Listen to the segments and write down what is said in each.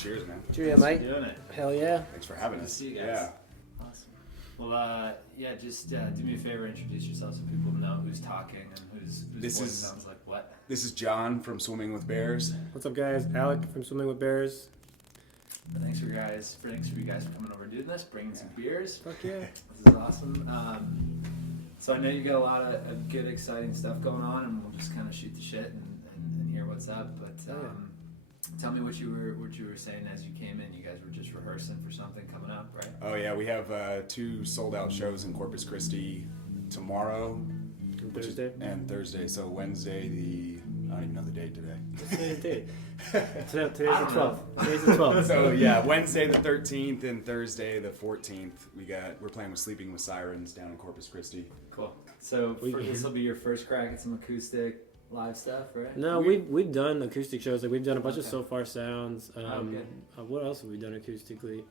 Cheers, man. Cheers, mate. Doing it. Hell yeah. Thanks for having Good to us. see you guys. Yeah. Awesome. Well, just do me a favor, introduce yourself so people know who's talking and whose voice sounds like what. This is John from Swimming with Bears. What's up, guys? Alec from Swimming with Bears. Thanks for you guys for coming over and doing this, bringing some beers. Fuck yeah. This is awesome. So I know you got a lot of good, exciting stuff going on, and we'll just kind of shoot the shit and hear what's up. But tell me what you were saying as you came in. You guys were just rehearsing for something coming up, right? Oh yeah, we have 2 sold out shows in Corpus Christi tomorrow and Thursday. So Wednesday, I don't even know the date today. What's today's date? Today's the 12th. Today's the 12th. So yeah, Wednesday the 13th and Thursday the 14th. We're playing with Sleeping with Sirens down in Corpus Christi. Cool. So this will be your first crack at some acoustic live stuff, right? No, we've done acoustic shows. Like we've done a bunch of So Far Sounds. Good. What else have we done acoustically?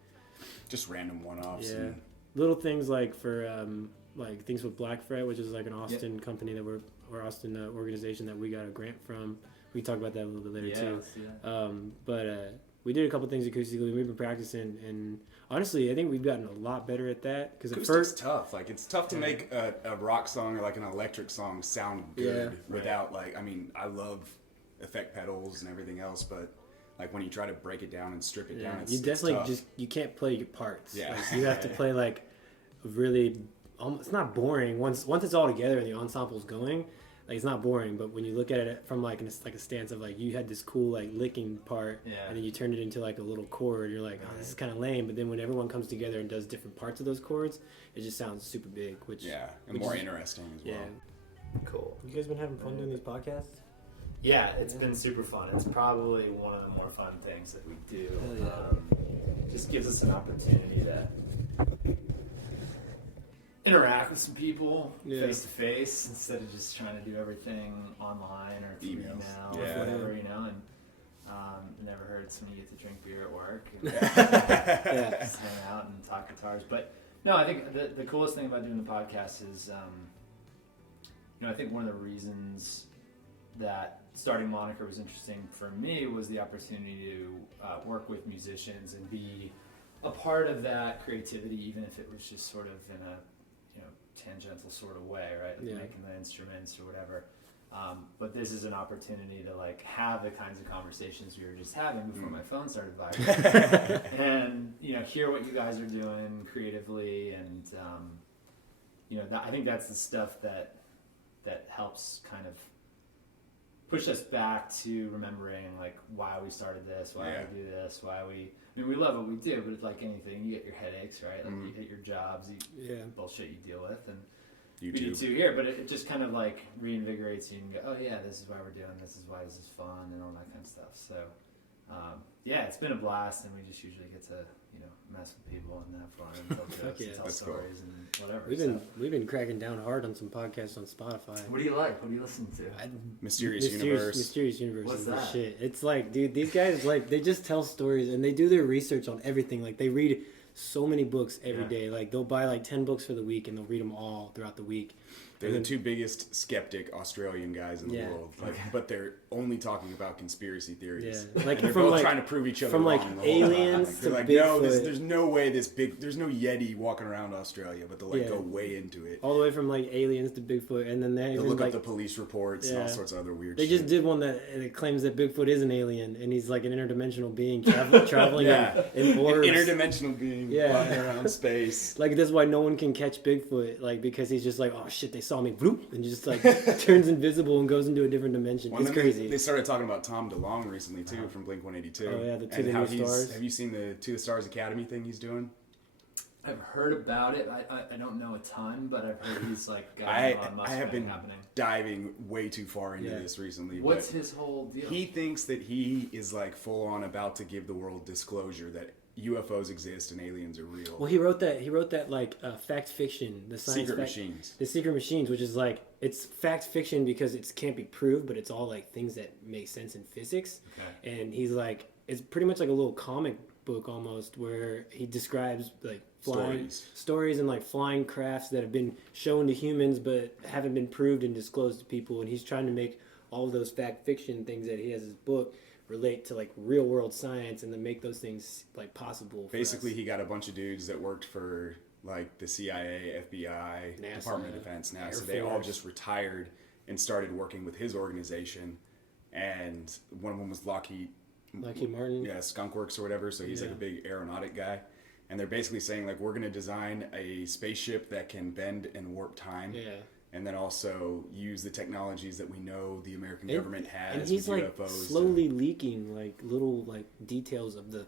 Just random one-offs. Yeah, And little things like for like things with Black Fret, which is like an Austin company that or Austin organization that we got a grant from. We can talk about that a little bit later too. But we did a couple things acoustically. We've been practicing, and honestly, I think we've gotten a lot better at that. Because at first, tough. Like it's tough to make a rock song or like an electric song sound good without like. I mean, I love effect pedals and everything else, but like when you try to break it down and strip it down, you definitely it's tough. you can't play your parts. Yeah, like, you have to play like really. It's not boring once it's all together and the ensemble's going. Like it's not boring, but when you look at it from like a stance of like you had this cool like licking part, and then you turned it into like a little chord, you're like, oh, this is kind of lame. But then when everyone comes together and does different parts of those chords, it just sounds super big. And more interesting as well. Yeah. Cool. You guys been having fun doing these podcasts? Yeah, it's been super fun. It's probably one of the more fun things that we do. Just gives us an opportunity to interact with some people face to face instead of just trying to do everything online or through email or whatever, you know. And never heard somebody get to drink beer at work and just hang out and talk guitars. But no, I think the coolest thing about doing the podcast is, I think one of the reasons that starting Moniker was interesting for me was the opportunity to work with musicians and be a part of that creativity, even if it was just sort of in a tangential sort of way, right? Like making the instruments or whatever. But this is an opportunity to like have the kinds of conversations we were just having before my phone started vibrating, and hear what you guys are doing creatively, and I think that's the stuff that helps kind of push us back to remembering like why we started this, why we do this, we love what we do, but it's like anything, you get your headaches, right? Like you hit your jobs, bullshit you deal with, and we do too here, but it just kind of like reinvigorates you and you go, oh yeah, this is why we're doing this is why this is fun and all that kind of stuff. So it's been a blast, and we just usually get to mess with people and have fun and tell jokes and tell stories and whatever. We've been cracking down hard on some podcasts on Spotify. What do you like? What do you listen to? Mysterious Universe. Mysterious Universe. What's is that? The shit. It's like, dude, these guys like they just tell stories and they do their research on everything. Like they read so many books every day. Like they'll buy like 10 books for the week and they'll read them all throughout the week. They're the 2 biggest skeptic Australian guys in the world, but they're only talking about conspiracy theories. Yeah, like they're both trying to prove each other from wrong. Like aliens to like, Bigfoot. no, there's no way there's no Yeti walking around Australia, but they'll go way into it. All the way from like aliens to Bigfoot, and then they'll look up the police reports and all sorts of other weird. They shit. just did one that claims that Bigfoot is an alien, and he's like an interdimensional being traveling in orbs. An interdimensional being flying around space. Like that's why no one can catch Bigfoot, like because he's just like, oh shit, they saw me, bloop, and just like turns invisible and goes into a different dimension. It's crazy. They started talking about Tom DeLonge recently too, from Blink-182. Oh yeah, To the New Stars. Have you seen the To the Stars Academy thing he's doing? I've heard about it. I don't know a ton, but I've heard he's like got Elon Musk I have been happening. Diving way too far into this recently. What's his whole deal? He thinks that he is like full on about to give the world disclosure that UFOs exist and aliens are real. Well, he wrote that like fact fiction, the science machines. The secret machines, which is like it's fact fiction because it can't be proved, but it's all like things that make sense in physics. Okay. And he's like, it's pretty much like a little comic book almost, where he describes like flying stories and like flying crafts that have been shown to humans but haven't been proved and disclosed to people, and he's trying to make all of those fact fiction things that he has in his book relate to like real world science and then make those things like possible. Basically, he got a bunch of dudes that worked for like the CIA, FBI, NASA, Department of Defense, Air NASA. They all Force. just retired and started working with his organization. And one of them was Lockheed Martin. Yeah, Skunk Works or whatever. So he's like a big aeronautic guy. And they're basically saying like, we're going to design a spaceship that can bend and warp time. Yeah. And then also use the technologies that we know the American government has. And he's with like UFOs slowly leaking like little like details of the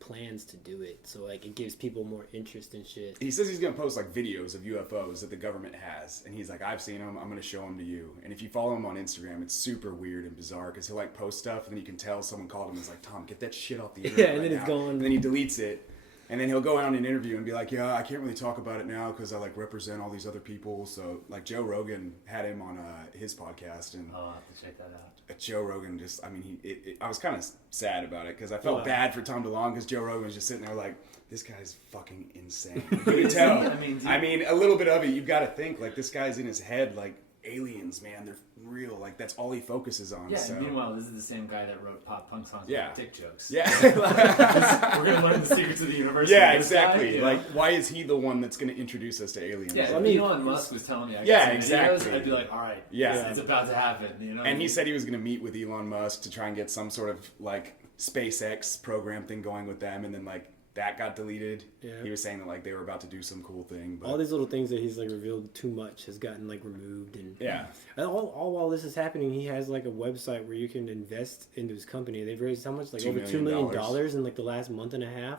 plans to do it. So like it gives people more interest in shit. He says he's going to post like videos of UFOs that the government has. And he's like, I've seen them. I'm going to show them to you. And if you follow him on Instagram, it's super weird and bizarre because he'll like post stuff and then you can tell someone called him and is like, Tom, get that shit off the internet. Yeah, and then it's gone. And then he deletes it. And then he'll go out on an interview and be like, yeah, I can't really talk about it now because I like represent all these other people. So like Joe Rogan had him on his podcast. And I'll have to check that out. Joe Rogan just, I mean, I was kind of sad about it because I felt bad for Tom DeLonge because Joe Rogan was just sitting there like, this guy's fucking insane. You can tell. I mean, a little bit of it, you've got to think like this guy's in his head like aliens, man. They're real. Like that's all he focuses on. Yeah. So. And meanwhile, this is the same guy that wrote pop punk songs with dick jokes. Yeah. We're gonna learn the secrets of the universe. Yeah, exactly. Guy, you know? Like, why is he the one that's going to introduce us to aliens? Yeah, I mean, Elon Musk was telling me. Exactly. Videos, I'd be like, all right, Yeah. it's about to happen. You know. And he said he was going to meet with Elon Musk to try and get some sort of like SpaceX program thing going with them, and then like that got deleted. Yeah. He was saying that like they were about to do some cool thing. But All these little things that he's like revealed too much has gotten like removed, and yeah. And all while this is happening, he has like a website where you can invest into his company. They've raised how much? Like $2 over $2 million million in like the last month and a half.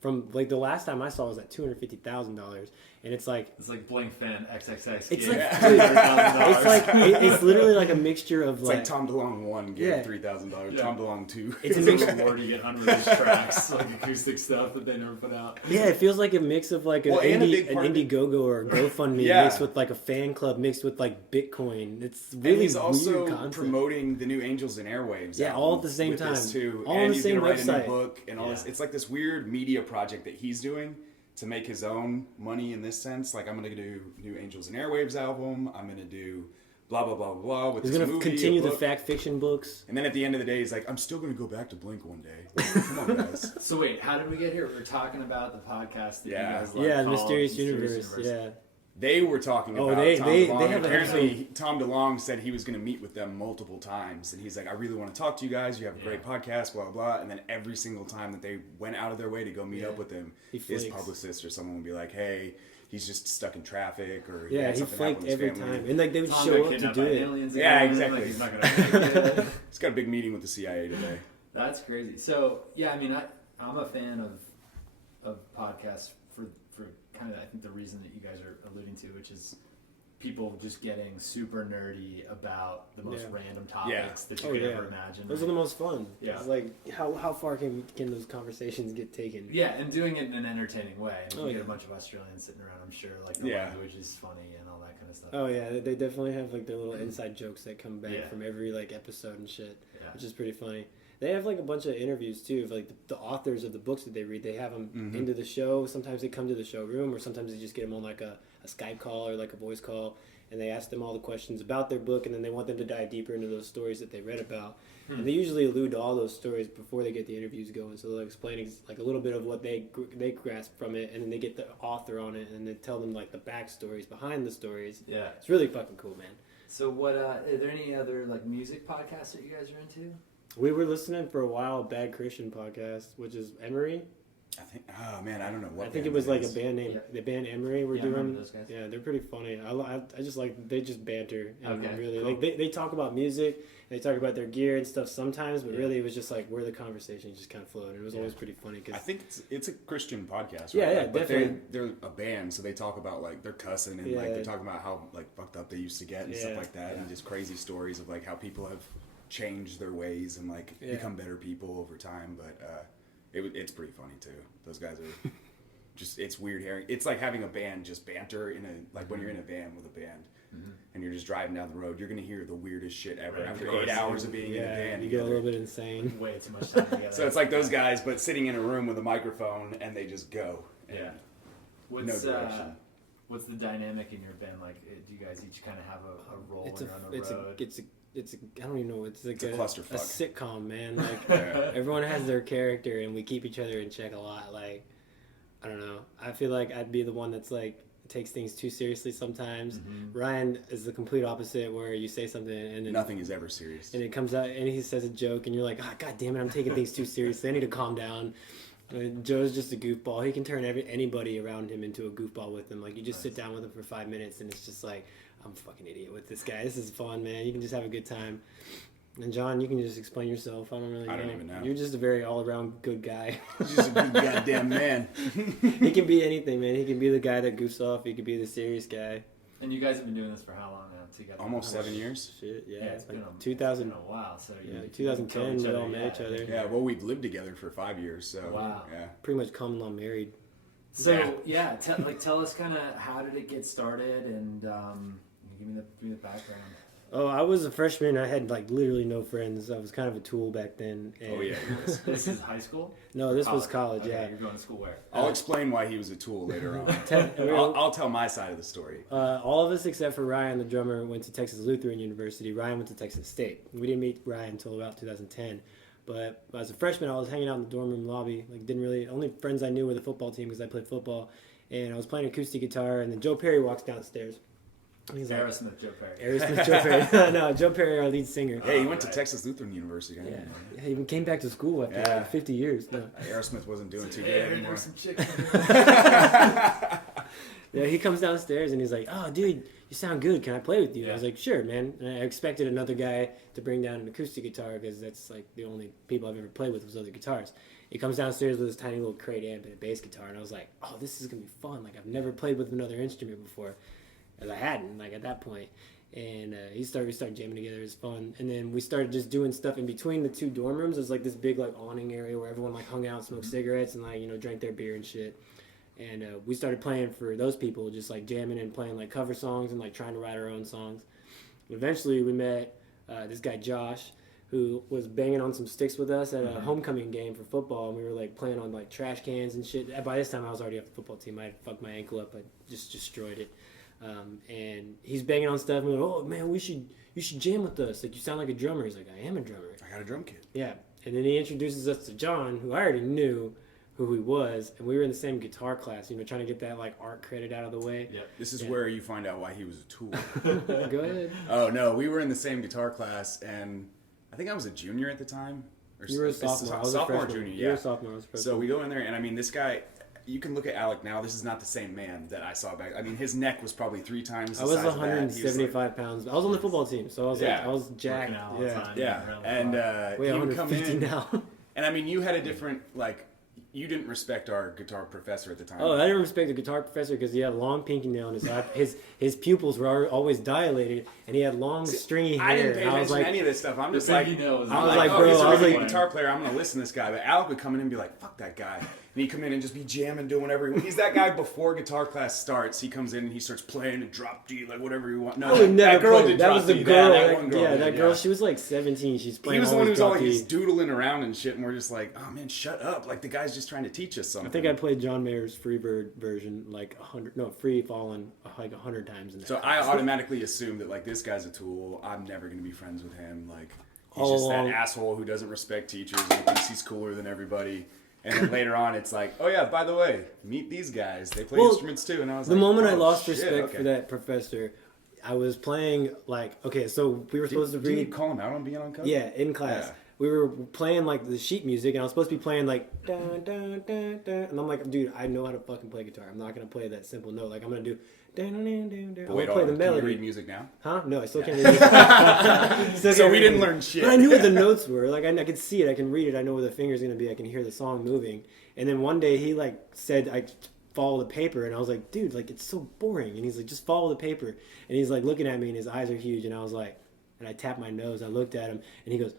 From like the last time I saw it was at $250,000, and it's like Blink Fan XXX. It's gave like $300,000. it's like it's literally like a mixture of It's like Tom DeLonge 1 gave Yeah. $3,000. Yeah. Tom DeLonge 2. It's a It's mix. like a award to get unreleased tracks, like acoustic stuff that they never put out. Yeah, it feels like a mix of like an and a big part of it- Indiegogo or a GoFundMe Yeah. mixed with like a fan club mixed with like Bitcoin. It's really And he's also weird concept. promoting the new Angels and Airwaves. Yeah, album all at the same with this time. too. All on and the he's same gonna write a website. new book and all this. It's like this weird media project that he's doing to make his own money in this sense. Like, I'm going to do new Angels and Airwaves album. I'm going to do blah, blah, blah, blah, blah. With He's this gonna movie, continue a the book. fact fiction books. And then at the end of the day, he's like, I'm still going to go back to Blink one day. Like, come on, guys. So wait, how did we get here? We're talking about the podcast that you Yeah. guys like Yeah, the called Mysterious Universe. Yeah. They were talking Oh, about they- Tom they- DeLonge. they have an Apparently, Tom DeLonge said he was going to meet with them multiple times. And he's like, I really want to talk to you guys. You have a great podcast, blah, blah, blah. And then every single time that they went out of their way to go meet up with him, his flakes. publicist or someone would be like, hey, he's just stuck in traffic. Or Yeah, had he something happen flaked with his every family. time. And like they would Tom show got up to kidnapped do by it. aliens Yeah, again, exactly. Like he's not gonna make it. He's got a big meeting with the CIA today. That's crazy. So yeah, I mean, I'm a fan of podcasts for kind of I think the reason that you guys are alluding to, which is people just getting super nerdy about the most random topics that you could ever imagine. Those are the most fun. Yeah. It's like how far can those conversations get taken? Yeah, and doing it in an entertaining way. And if Oh, you get yeah. a bunch of Australians sitting around, I'm sure like the language is funny and all that kind of stuff. Oh yeah, they definitely have like their little inside jokes that come back Yeah. from every like episode and shit, Yeah. which is pretty funny. They have like a bunch of interviews too of like the authors of the books that they read. They have them into the show. Sometimes they come to the showroom, or sometimes they just get them on like a Skype call or like a voice call, and they ask them all the questions about their book, and then they want them to dive deeper into those stories that they read about. And they usually allude to all those stories before they get the interviews going. So they'll explain like a little bit of what they grasp from it, and then they get the author on it, and they tell them like the backstories behind the stories. Yeah. It's really fucking cool, man. So what? Are there any other like music podcasts that you guys are into? We were listening for a while, Bad Christian podcast, which is Emery. I think, oh man, I don't know what. I think band it was like a is. band named the band Emery. We're Yeah, I remember doing those guys. Yeah, they're pretty funny. I just like they just banter and Okay, really cool. like they talk about music. They talk about their gear and stuff sometimes, but really it was just like where the conversation just kind of flowed. It was always pretty funny I because think it's a Christian podcast, right? Yeah, yeah, Like, but definitely. they're a band, so they talk about like they're cussing and like Yeah. they're talking about how like fucked up they used to get and stuff like that, and just crazy stories of like how people have changed their ways and like become better people over time. But it's pretty funny too. Those guys are just it's weird hearing. It's like having a band just banter in a like when you're in a van with a band. And you're just driving down the road, you're gonna hear the weirdest shit ever Right, after of course. 8 hours of being in a van you get a together. little bit insane. Way too much time together. So it's like those guys, but sitting in a room with a microphone, and they just go. And Yeah. no direction. What's the dynamic in your band? Like, do you guys each kind of have a role when you're on the road? It's I don't even know. It's like a clusterfuck. A sitcom, man. Like everyone has their character, and we keep each other in check a lot. Like I don't know. I feel like I'd be the one that's like takes things too seriously sometimes. Mm-hmm. Ryan is the complete opposite, where you say something and then nothing is ever serious, and it comes out and he says a joke, and you're like, oh, God damn it, I'm taking things too seriously. I need to calm down. Joe's just a goofball. He can turn anybody around him into a goofball with him. Like you just sit down with him for 5 minutes, and it's just like, I'm a fucking idiot with this guy. This is fun, man. You can just have a good time. And John, you can just explain yourself. I don't even know. You're just a very all-around good guy. He's just a good goddamn man. He can be anything, man. He can be the guy that goofs off. He can be the serious guy. And you guys have been doing this for how long now together? Almost 7 years. Shit, yeah. It's like been 2000. It's been a while. So yeah, 2010 we all met each other. Yeah, well, we've lived together for 5 years, so wow. Yeah. Pretty much common law married. So tell us kind of how did it get started, and give me the background. Oh, I was a freshman. I had like literally no friends. I was kind of a tool back then. And oh yeah. This is high school? No, this was college. Okay, yeah. You're going to school where? I'll explain why he was a tool later on. I'll tell my side of the story. All of us except for Ryan, the drummer, went to Texas Lutheran University. Ryan went to Texas State. We didn't meet Ryan until about 2010. But as a freshman, I was hanging out in the dorm room lobby. Like, only friends I knew were the football team because I played football. And I was playing acoustic guitar, and then Joe Perry walks downstairs. He's Aerosmith, Joe Perry. Aerosmith, Joe Perry. No, Joe Perry, our lead singer. Yeah, he went to Texas Lutheran University. Yeah, he even came back to school after like 50 years. No. Aerosmith wasn't doing too good anymore. Some chicken. Yeah, he comes downstairs and he's like, "Oh, dude, you sound good. Can I play with you?" Yeah. I was like, "Sure, man." And I expected another guy to bring down an acoustic guitar because that's like the only people I've ever played with was other guitars. He comes downstairs with his tiny little crate amp and a bass guitar, and I was like, "Oh, this is gonna be fun. Like I've never played with another instrument before." As I hadn't, like at that point. And we started jamming together. It was fun. And then we started just doing stuff in between the two dorm rooms. There's like this big like awning area where everyone like hung out, smoked cigarettes, and like drank their beer and shit. And we started playing for those people, just like jamming and playing like cover songs and like trying to write our own songs. Eventually, we met this guy Josh, who was banging on some sticks with us at a homecoming game for football, and we were like playing on like trash cans and shit. By this time, I was already off the football team. I had fucked my ankle up. I just destroyed it. And he's banging on stuff, and we're like, "Oh man, you should jam with us. Like you sound like a drummer." He's like, "I am a drummer. I got a drum kit." Yeah, and then he introduces us to John, who I already knew who he was, and we were in the same guitar class. Trying to get that like art credit out of the way. Yeah, this is where you find out why he was a tool. Go ahead. Oh no, we were in the same guitar class, and I think I was a junior at the time. You were a sophomore. I was sophomore, a freshman. junior. You were a sophomore. I was a freshman. So we go in there, and I mean, this guy. You can look at Alec now. This is not the same man that I saw back. I mean, his neck was probably 3 times the size of that. I was 175 pounds. I was on the football team, so I was I was jacked. Yeah. And he would come in now. And I mean, you had a different you didn't respect our guitar professor at the time. Oh, I didn't respect the guitar professor because he had a long pinky nail in his eye. His pupils were always dilated, and he had long stringy hair. I didn't pay attention to any of this stuff. I'm just like, he's a guitar player. I'm gonna listen to this guy. But Alec would come in and be like, "Fuck that guy." And he'd come in and just be jamming, doing whatever he wants. He's that guy before guitar class starts. He comes in and he starts playing a drop D, like whatever he wants. No, that girl did drop D. That one girl. Yeah, that girl. She was like 17. She's playing. He was the one who was all like he's doodling around and shit, and we're just like, "Oh man, shut up!" Like the guy's just trying to teach us something. I think I played John Mayer's Freebird version Free Fallen like 100 times in that. So I automatically assumed that like this guy's a tool. I'm never gonna be friends with him. Like he's just that asshole who doesn't respect teachers and thinks he's cooler than everybody. And then later on, it's like, oh yeah, by the way, meet these guys. They play instruments too. And I was the moment I lost respect for that professor, I was playing so we were supposed to read. Did you call him out on being on code? Yeah, in class. Yeah. We were playing like the sheet music, and I was supposed to be playing like dun dun dun dun, and I'm like, dude, I know how to fucking play guitar. I'm not gonna play that simple note. Like I'm gonna do dun dun dun dun dun. Wait, play the melody. Can you read music now? Huh? No, I still can't read music. So we didn't learn shit. But I knew what the notes were. Like I could see it. I can read it. I know where the finger's gonna be. I can hear the song moving. And then one day he like said, I follow the paper, and I was like, dude, like it's so boring. And he's like, just follow the paper. And he's like looking at me, and his eyes are huge. And I was like, and I tapped my nose. I looked at him, and he goes.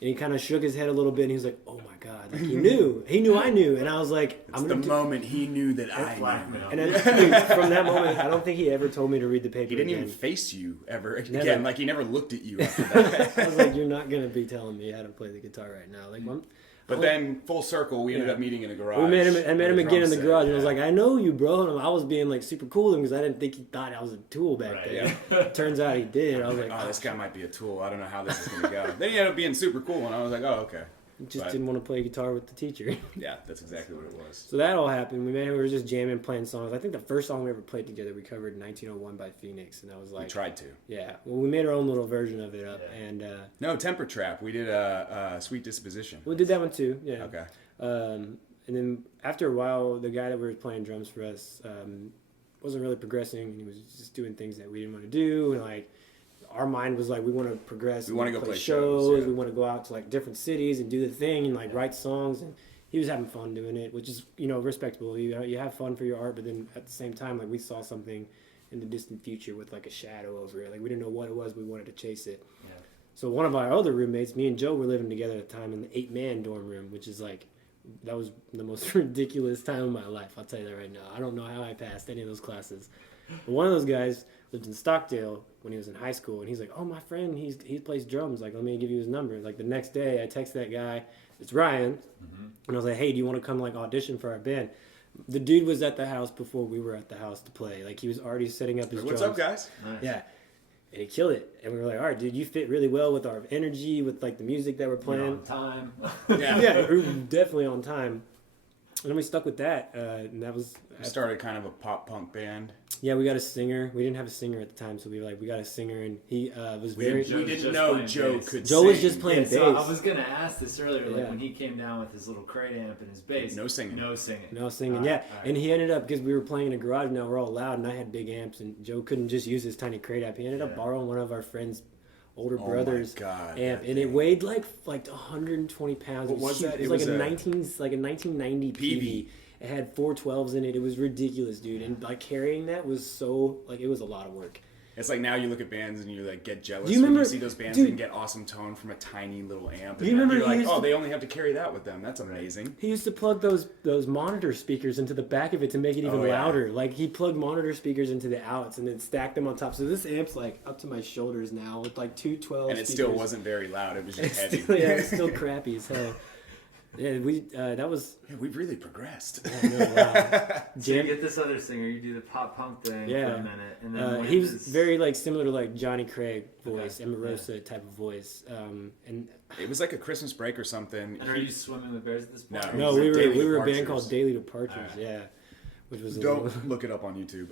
And he kind of shook his head a little bit, and he was like, "Oh my god!" Like he knew I knew, and I was like, "It's the moment he knew that I knew." And then, dude, from that moment, I don't think he ever told me to read the paper. He didn't even face you ever again. Like he never looked at you after that. I was like, "You're not gonna be telling me how to play the guitar right now." Like But then full circle, we ended up meeting in a garage. I met him again in the garage, and I was yeah. like, I know you, bro. And I was being like super cool because I didn't think he thought I was a tool back then. Yeah. Turns out he did. I was like, oh, this guy might be a tool. I don't know how this is gonna go. Then he ended up being super cool, and I was like, oh, okay. Just didn't want to play guitar with the teacher. Yeah, that's exactly what it was. So that all happened. We were just jamming, playing songs. I think the first song we ever played together, we covered 1901 by Phoenix, and I was like, we tried to. Yeah. Well, we made our own little version of it up, and no, Temper Trap. We did a Sweet Disposition. We did that one too. Yeah. Okay. And then after a while, the guy that was playing drums for us wasn't really progressing, and he was just doing things that we didn't want to do, and like. Our mind was like, we want to progress. We want to go play shows. Yeah. We want to go out to like different cities and do the thing and like write songs. And he was having fun doing it, which is respectable. You have fun for your art, but then at the same time, like we saw something in the distant future with like a shadow over it. Like we didn't know what it was. We wanted to chase it. Yeah. So one of our other roommates, me and Joe, were living together at the time in the 8-man dorm room, which is like that was the most ridiculous time of my life. I'll tell you that right now. I don't know how I passed any of those classes. But one of those guys lived in Stockdale when he was in high school, and he's like, oh, my friend, he plays drums. Like, let me give you his number. Like, the next day, I text that guy. It's Ryan. Mm-hmm. And I was like, hey, do you want to come, like, audition for our band? The dude was at the house before we were at the house to play. Like, he was already setting up his drums. What's up, guys? Nice. Yeah. And he killed it. And we were like, all right, dude, you fit really well with our energy, with, like, the music that we're playing. You're on time. Yeah, we were definitely on time. And then we stuck with that, and that was... We started kind of a pop-punk band. Yeah, we got a singer. We didn't have a singer at the time, so we got a singer, and he was very... We didn't know Joe could Joe sing. was just playing bass. So I was going to ask this earlier, like when he came down with his little crate amp and his bass. No singing. No singing. No singing, yeah. Right. And he ended up, because we were playing in a garage now, we're all loud, and I had big amps, and Joe couldn't just use his tiny crate amp. He ended up borrowing one of our friends' older brother's amp, and it weighed like 120 pounds. What was that? It was like a 1990 PV. It had 412s in it. It was ridiculous, dude. And like carrying that was so it was a lot of work. It's like now you look at bands and you like get jealous when you see those bands and get awesome tone from a tiny little amp. And you're like, they only have to carry that with them. That's amazing. He used to plug those monitor speakers into the back of it to make it even louder. Like he plugged monitor speakers into the outs and then stacked them on top. So this amp's like up to my shoulders now with like 212. And it still wasn't very loud. It was just heavy. It's still crappy as hell. Yeah, we've really progressed. Yeah, no, wow. So you get this other singer, you do the pop punk thing for a minute, and then he was very like similar to like Johnny Craig voice, Emarosa type of voice, and it was like a Christmas break or something. And are you swimming with bears at this point? No, we were a band called Daily Departures. Right. Yeah. Which was look it up on YouTube.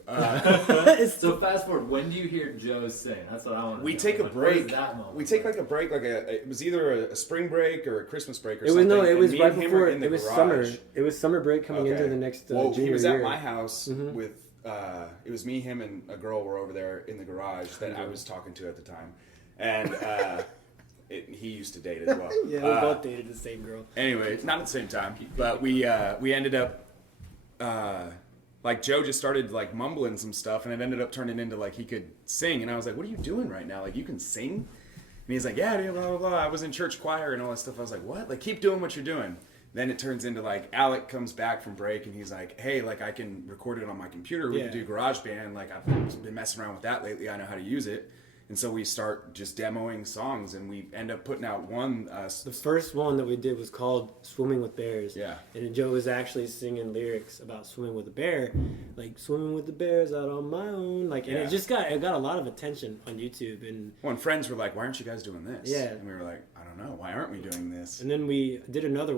So fast forward, when do you hear Joe sing? That's what I want to know. We take a break. We take like a break, it was either a spring break or a Christmas break or something. It was right before. It was summer. It was summer break coming into the next junior year. He was at my house with. It was me, him, and a girl were over there in the garage that I was talking to at the time, and he used to date as well. Yeah, we both dated the same girl. Anyway, not at the same time, but we ended up. Like Joe just started like mumbling some stuff, and it ended up turning into like he could sing, and I was like, "What are you doing right now? Like you can sing?" And he's like, "Yeah, dude, blah blah blah. I was in church choir and all that stuff." I was like, "What? Like keep doing what you're doing." Then it turns into like Alec comes back from break, and he's like, "Hey, like I can record it on my computer. We can do GarageBand. Like I've been messing around with that lately. I know how to use it." And so we start just demoing songs, and we end up putting out one. The first one that we did was called "Swimming with Bears." Yeah. And Joe was actually singing lyrics about swimming with a bear, like swimming with the bears out on my own, like, and it got a lot of attention on YouTube. And friends were like, "Why aren't you guys doing this?" Yeah. And we were like, "I don't know. Why aren't we doing this?" And then we did another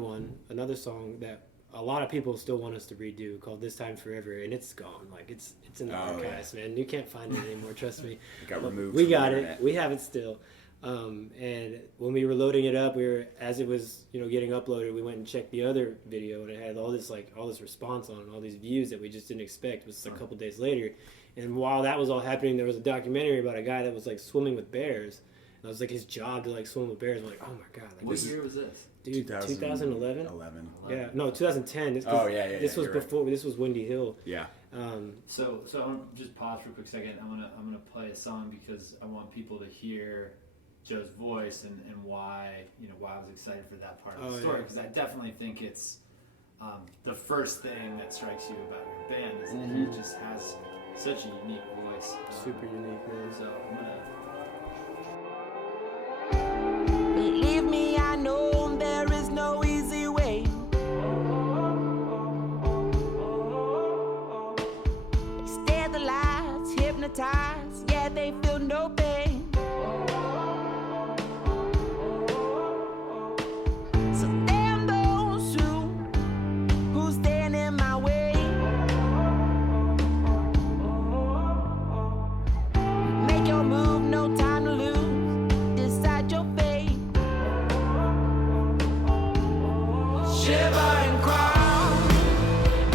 song that a lot of people still want us to redo called "This Time Forever," and it's gone. Like it's in the archives, man. You can't find it anymore. Trust me. It got removed. We got it. We have it still. And when we were loading it up, as it was getting uploaded, we went and checked the other video, and it had all this response on it, all these views that we just didn't expect. It was a couple days later, and while that was all happening, there was a documentary about a guy that was like swimming with bears. And it was like his job to like swim with bears. I'm like, oh my god! Like, what year was this? Dude, 2011. 11. Yeah, no, 2010. This was before. Right. This was Windy Hill. Yeah. So I want to just pause for a quick second. I'm gonna play a song because I want people to hear Joe's voice and why why I was excited for that part of the story, because I definitely think it's the first thing that strikes you about your band is that he just has such a unique voice. Super unique, man. So I'm gonna. Believe me, I know there is no easy way. they feel no pain. So damn those who stand in my way. Make your move, no time to lose. Decide your fate. Shiver and crawl,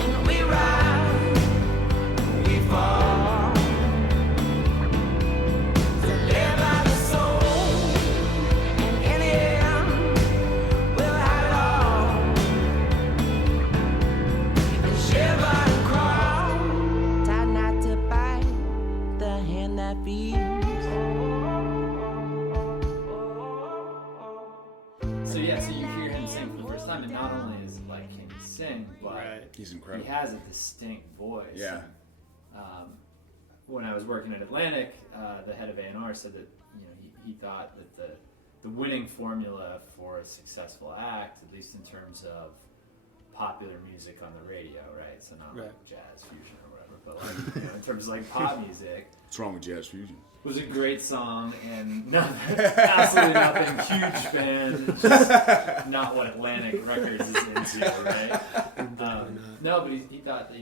and we rise, we fall. So live by the soul, and in the end, we'll have it all. And shiver and crawl, try not to bite the hand that feeds. So yeah, so you hear him sing for the first time, and not only is it like can he sing, but He's incredible. he has a distinct voice. Yeah. And, when I was working at Atlantic, the head of A&R said that he thought that the winning formula for a successful act, at least in terms of popular music on the radio, right? So not like jazz fusion or whatever, but like in terms of like pop music. What's wrong with jazz fusion? Was a great song and absolutely nothing. Huge fan, just not what Atlantic Records is into, right? No, but he thought that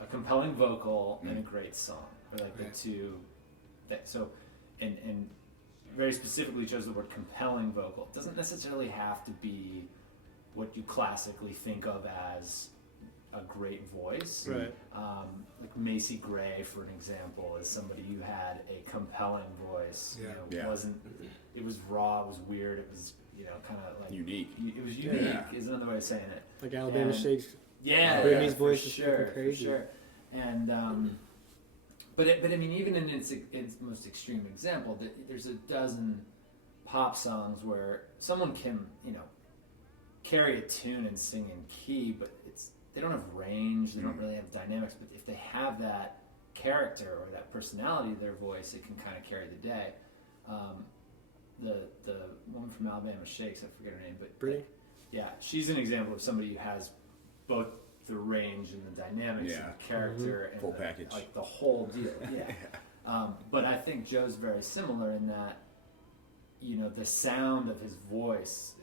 a compelling vocal and a great song are like the two. And very specifically chose the word compelling vocal. It doesn't necessarily have to be what you classically think of as a great voice. Right. Like Macy Gray, for an example, is somebody who had a compelling voice. Yeah. It was raw, it was weird, it was kind of like unique. It was unique is another way of saying it. Like Alabama Shakes. Yeah, Britney's voice is sure, crazy. For sure. And but I mean, even in its most extreme example, there's a dozen pop songs where someone can carry a tune and sing in key, but they don't have range, they don't really have dynamics, but if they have that character or that personality of their voice, it can kind of carry the day. The woman from Alabama Shakes, I forget her name, but Brittany? Yeah, she's an example of somebody who has both the range and the dynamics and the character and full package, like the whole deal. Yeah. But I think Joe's very similar in that the sound of his voice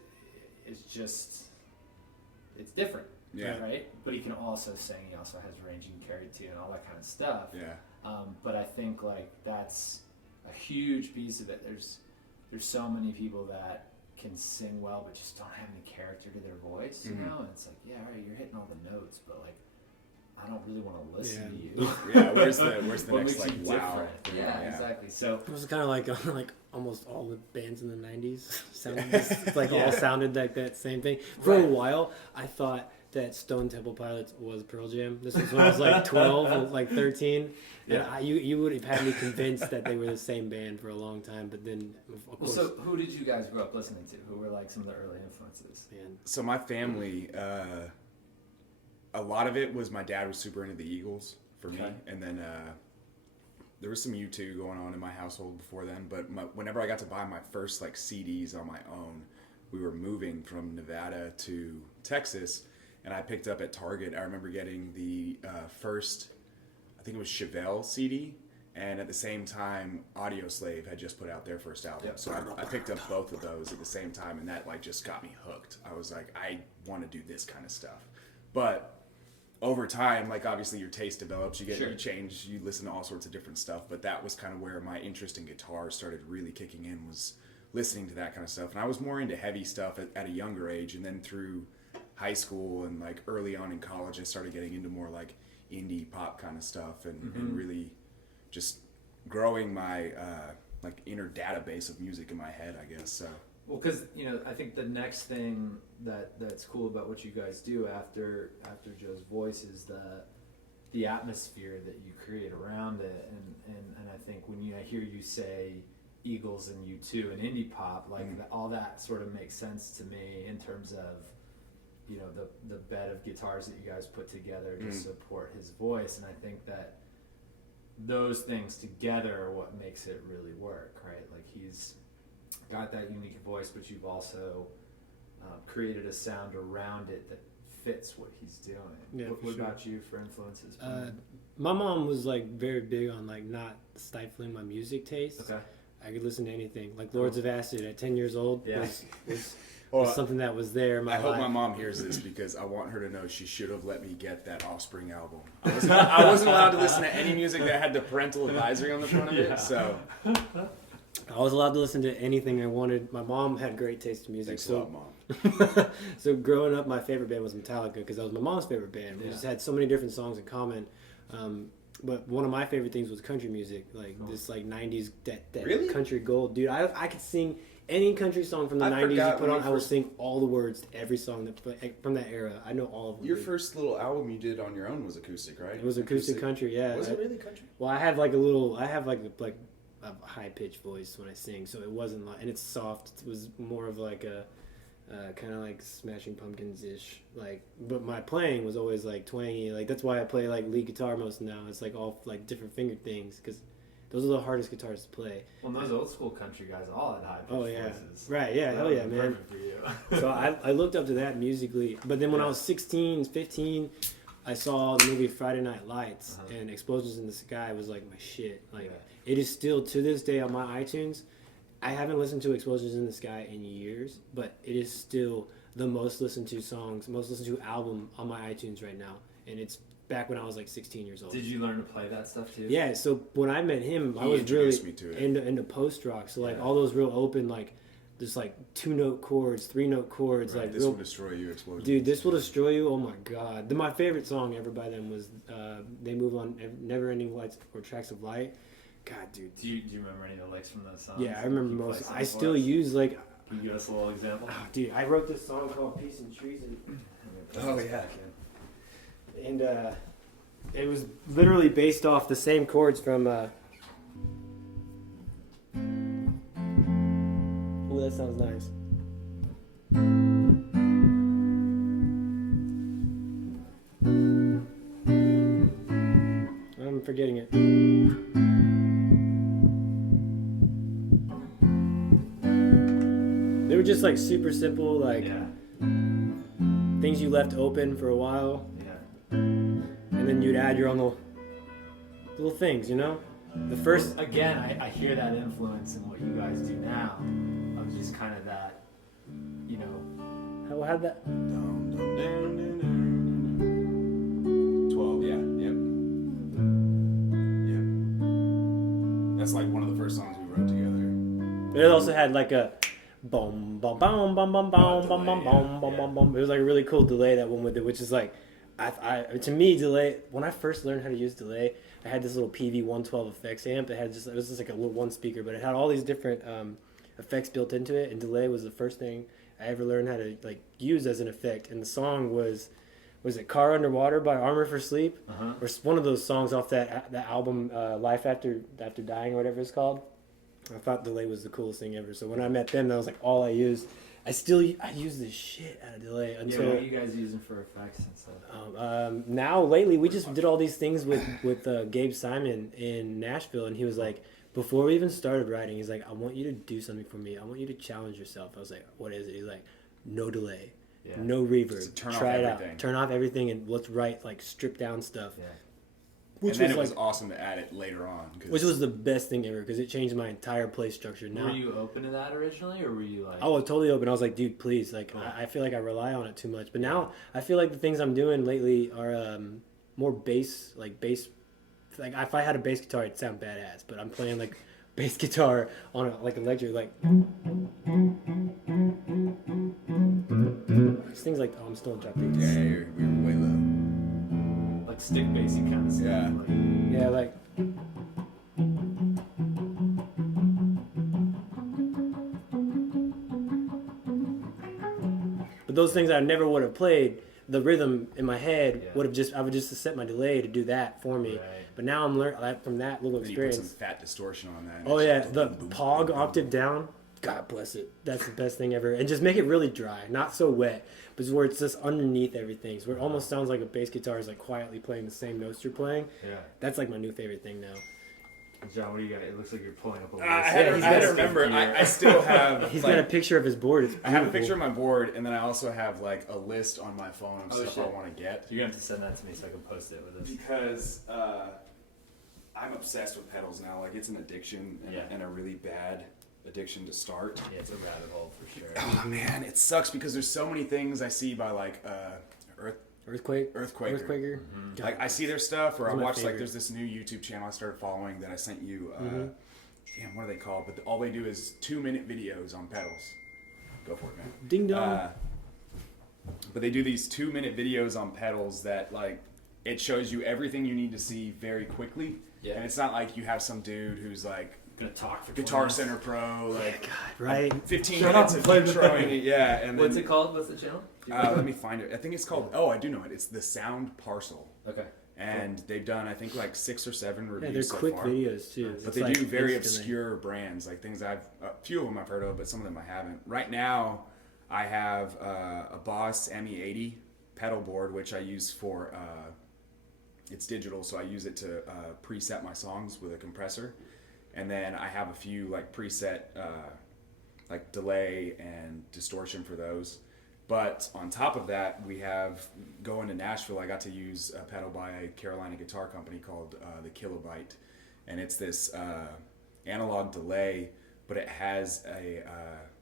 is just it's different. Yeah. Right? But he can also sing, he also has range, he can carry tune and all that kind of stuff. Yeah. But I think like that's a huge piece of it. There's so many people that can sing well but just don't have any character to their voice, and it's like, yeah, all right, you're hitting all the notes, but like I don't really want to listen to you. Yeah, where's the what next makes like you wow? different? Yeah, exactly. So it was kind of like almost all the bands in the '90s sounded just, like all sounded like that same thing. For a while, I thought that Stone Temple Pilots was Pearl Jam. This was when I was like 12, like 13. And you would have had me convinced that they were the same band for a long time, but then, of course... So who did you guys grow up listening to? Who were like some of the early influences? So my family, a lot of it was my dad was super into the Eagles for me, and then there was some U2 going on in my household before then, but whenever I got to buy my first like CDs on my own, we were moving from Nevada to Texas, and I picked up at Target. I remember getting the first, I think it was Chevelle CD, and at the same time, Audioslave had just put out their first album. So I picked up both of those at the same time, and that like just got me hooked. I was like, I want to do this kind of stuff. But over time, like obviously your taste develops, you change, you listen to all sorts of different stuff. But that was kind of where my interest in guitar started really kicking in, was listening to that kind of stuff. And I was more into heavy stuff at a younger age, and then through high school and like early on in college, I started getting into more like indie pop kind of stuff, and really just growing my like inner database of music in my head, I guess. So well, because I think the next thing that's cool about what you guys do after Joe's voice is the atmosphere that you create around it, and I think when I hear you say Eagles and U2 and indie pop, like all that sort of makes sense to me in terms of the bed of guitars that you guys put together to support his voice. And I think that those things together are what makes it really work, right? Like he's got that unique voice, but you've also created a sound around it that fits what he's doing. Yeah, what got you for influences? My mom was like very big on like not stifling my music taste. Okay. I could listen to anything. Like Lords of Acid at 10 years old was Well, something that was there in my I hope life. my mom hears this because I want her to know she should have let me get that Offspring album. I wasn't allowed to listen to any music that had the parental advisory on the front of it, so... I was allowed to listen to anything I wanted. My mom had great taste in music. Thanks a lot, Mom. So growing up, my favorite band was Metallica because that was my mom's favorite band. We just had so many different songs in common. But one of my favorite things was country music, like this like 90s that Really? country gold. Dude, I could sing any country song from the 90s you put on. I will sing all the words to every song that from that era. I know all of them. Your first little album you did on your own was acoustic, right? It was acoustic country, yeah. Was it really country? Well, I have like a high pitched voice when I sing, so it wasn't like, and it's soft. It was more of like a kind of like Smashing Pumpkins ish, like. But my playing was always like twangy. Like that's why I play like lead guitar most now. It's like all like different finger things because those are the hardest guitars to play. Well, those old school country guys all had high pitched voices. Right, yeah, hell yeah, man. Perfect for you. So I looked up to that musically, but then when I was 16, 15. I saw the movie Friday Night Lights, and Explosions in the Sky was like my shit. Like it is still to this day on my iTunes. I haven't listened to Explosions in the Sky in years, but it is still the most listened to album on my iTunes right now, and it's back when I was like 16 years old. Did you learn to play that stuff too? Yeah. So when I met him, I was really into post rock. So like all those real open like. Just like 2-note chords, 3-note chords, right, like This Will Destroy You, Explosion. Dude, This Will Destroy You. Oh my God! My favorite song ever by them was "They Move On," "Never Ending Lights" or "Tracks of Light." God, dude. Do you remember any of the licks from those songs? Yeah, I remember most. I still use like. Can you give us a little example? Oh, dude, I wrote this song called "Peace and Treason." Oh yeah. And it was literally based off the same chords from. Oh, that sounds nice. I'm forgetting it. They were just like super simple, like things you left open for a while. Yeah. And then you'd add your own little things, you know? The first again, I hear that influence in what you guys do now. Of just kind of that, you know. How had that? 12, yeah, yep. That's like one of the first songs we wrote together. But it also had like a boom, boom, boom, boom, boom, boom, boom, boom, boom, boom, boom, boom. It was like a really cool delay that went with it, which is like, to me, delay. When I first learned how to use delay, I had this little PV 112 effects amp. It was just like a little one speaker, but it had all these different effects built into it. And delay was the first thing I ever learned how to like use as an effect. And the song was it "Car Underwater" by Armor for Sleep, or one of those songs off that album Life After Dying or whatever it's called. I thought delay was the coolest thing ever. So when I met them, that was like all I used. I use this shit out of delay until. What are you guys using for effects and stuff? Now lately we just did all these things with Gabe Simon in Nashville, and he was like, before we even started writing, he's like, I want you to do something for me. I want you to challenge yourself. I was like, what is it? He's like, no delay, no reverb. Try it out. Turn off everything and let's write like stripped down stuff. Yeah. Which and then was it was awesome to add it later on. Which was the best thing ever because it changed my entire play structure. Now, were you open to that originally, or were you like? I was totally open. I was like, dude, please. Like, I feel like I rely on it too much. But now I feel like the things I'm doing lately are more bass. Like if I had a bass guitar, it'd sound badass. But I'm playing like bass guitar on like electric, like things like I'm still in drop beats. Yeah, you're way low. Like stick bassy kind of stuff. Yeah. Yeah, like. But those things I never would have played. The rhythm in my head I would just set my delay to do that for me. Right. But now I'm learning from that little experience. You put some fat distortion on that. Oh yeah, the Pog octave down. God bless it. That's the best thing ever. And just make it really dry, not so wet, but where it's just underneath everything. So where it almost sounds like a bass guitar is like quietly playing the same notes you're playing. Yeah. That's like my new favorite thing now. John, what do you got? It looks like you're pulling up a list. I had to remember. I still have. He's got a picture of his board. It's I have a picture of my board, and then I also have like a list on my phone of stuff I want to get. You're gonna have to send that to me so I can post it with us. Because I'm obsessed with pedals now. Like it's an addiction and a really bad addiction to start. Yeah, it's a rabbit hole for sure. Oh man, it sucks because there's so many things I see by like Earthquaker. Mm-hmm. Like I see their stuff, or I watch like there's this new YouTube channel I started following that I sent you. Damn, what are they called? But all they do is 2-minute videos on pedals. Go for it, man. Ding dong. But they do these 2-minute videos on pedals that like it shows you everything you need to see very quickly. Yeah. And it's not like you have some dude who's like gonna talk for Guitar Center Pro, like God, right? 15 minutes of introing it. Yeah. And what's it called? What's the channel? Let me find it. I think it's called. Oh, I do know it. It's the Sound Parcel. Okay. And they've done, I think, like 6 or 7 reviews. Yeah, they're so quick far. videos too. But they do very obscure brands, like things a few of them I've heard of, but some of them I haven't. Right now, I have a Boss ME80 pedal board, which I use for. It's digital, so I use it to preset my songs with a compressor, and then I have a few like preset like delay and distortion for those. But on top of that, we have, going to Nashville, I got to use a pedal by a Carolina guitar company called the Kilobyte. And it's this analog delay, but it has a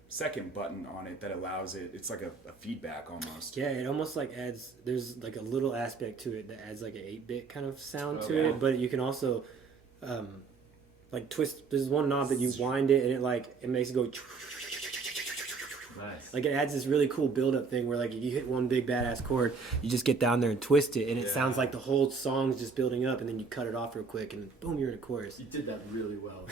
second button on it that allows it, it's like a feedback almost. Yeah, it almost like adds, there's like a little aspect to it that adds like an 8-bit kind of sound to it. But you can also like twist, there's one knob that you wind it and it makes it go... Nice. Like it adds this really cool build-up thing where like if you hit one big badass chord, you just get down there and twist it, and it sounds like the whole song's just building up, and then you cut it off real quick, and boom, you're in a chorus. You did that really well.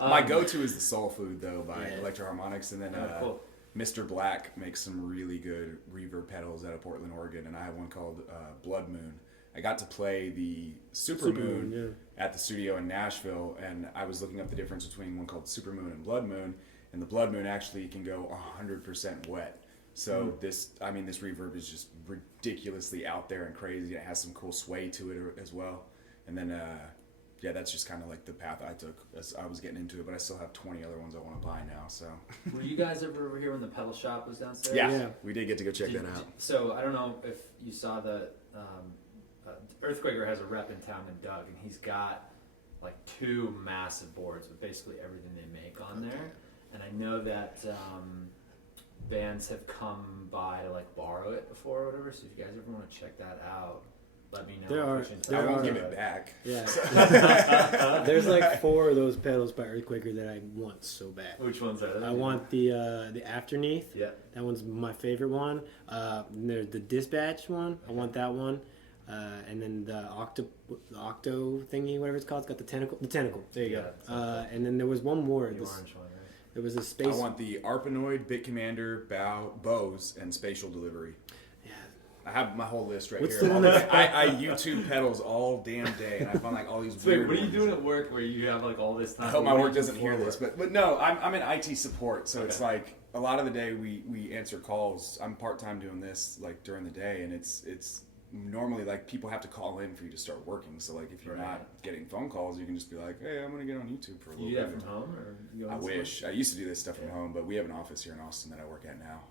My go-to is the Soul Food though by Electro Harmonics, and then cool. Mr. Black makes some really good reverb pedals out of Portland, Oregon, and I have one called Blood Moon. I got to play the Super Moon at the studio in Nashville, and I was looking up the difference between one called Super Moon and Blood Moon. And the Blood Moon actually can go 100% wet. So this reverb is just ridiculously out there and crazy. It has some cool sway to it as well. And then, that's just kind of like the path I took as I was getting into it. But I still have 20 other ones I want to buy now. So. Were you guys ever over here when the pedal shop was downstairs? Yeah. We did get to go check that out. So I don't know if you saw the Earthquaker has a rep in town named Doug, and he's got like 2 massive boards with basically everything they make on there. And I know that bands have come by to like borrow it before or whatever. So if you guys ever want to check that out, let me know. I won't give it back. Yeah. There's like 4 of those pedals by Earthquaker that I want so bad. Which ones are they? I want the Afterneath. Yeah. That one's my favorite one. There's the Dispatch one. I want that one. And then the Octo thingy, whatever it's called. It's got the tentacle. The tentacle. There you go. And then there was one more. The orange one, right? There was a space. I want the Arpanoid, Bit Commander, Bose, and Spatial Delivery. Yeah. I have my whole list right here. The one I YouTube pedals all damn day, and I find like all these weird what are you doing at work where you have like all this time? I hope my work doesn't hear this, but no, I'm in IT support, so it's like a lot of the day we answer calls. I'm part-time doing this like during the day, and it's normally like people have to call in for you to start working. So like if you're not getting phone calls, you can just be like, hey, I'm gonna get on YouTube for a little bit. You do that from home, or you go I wish. I used to do this stuff from home, but we have an office here in Austin that I work at now.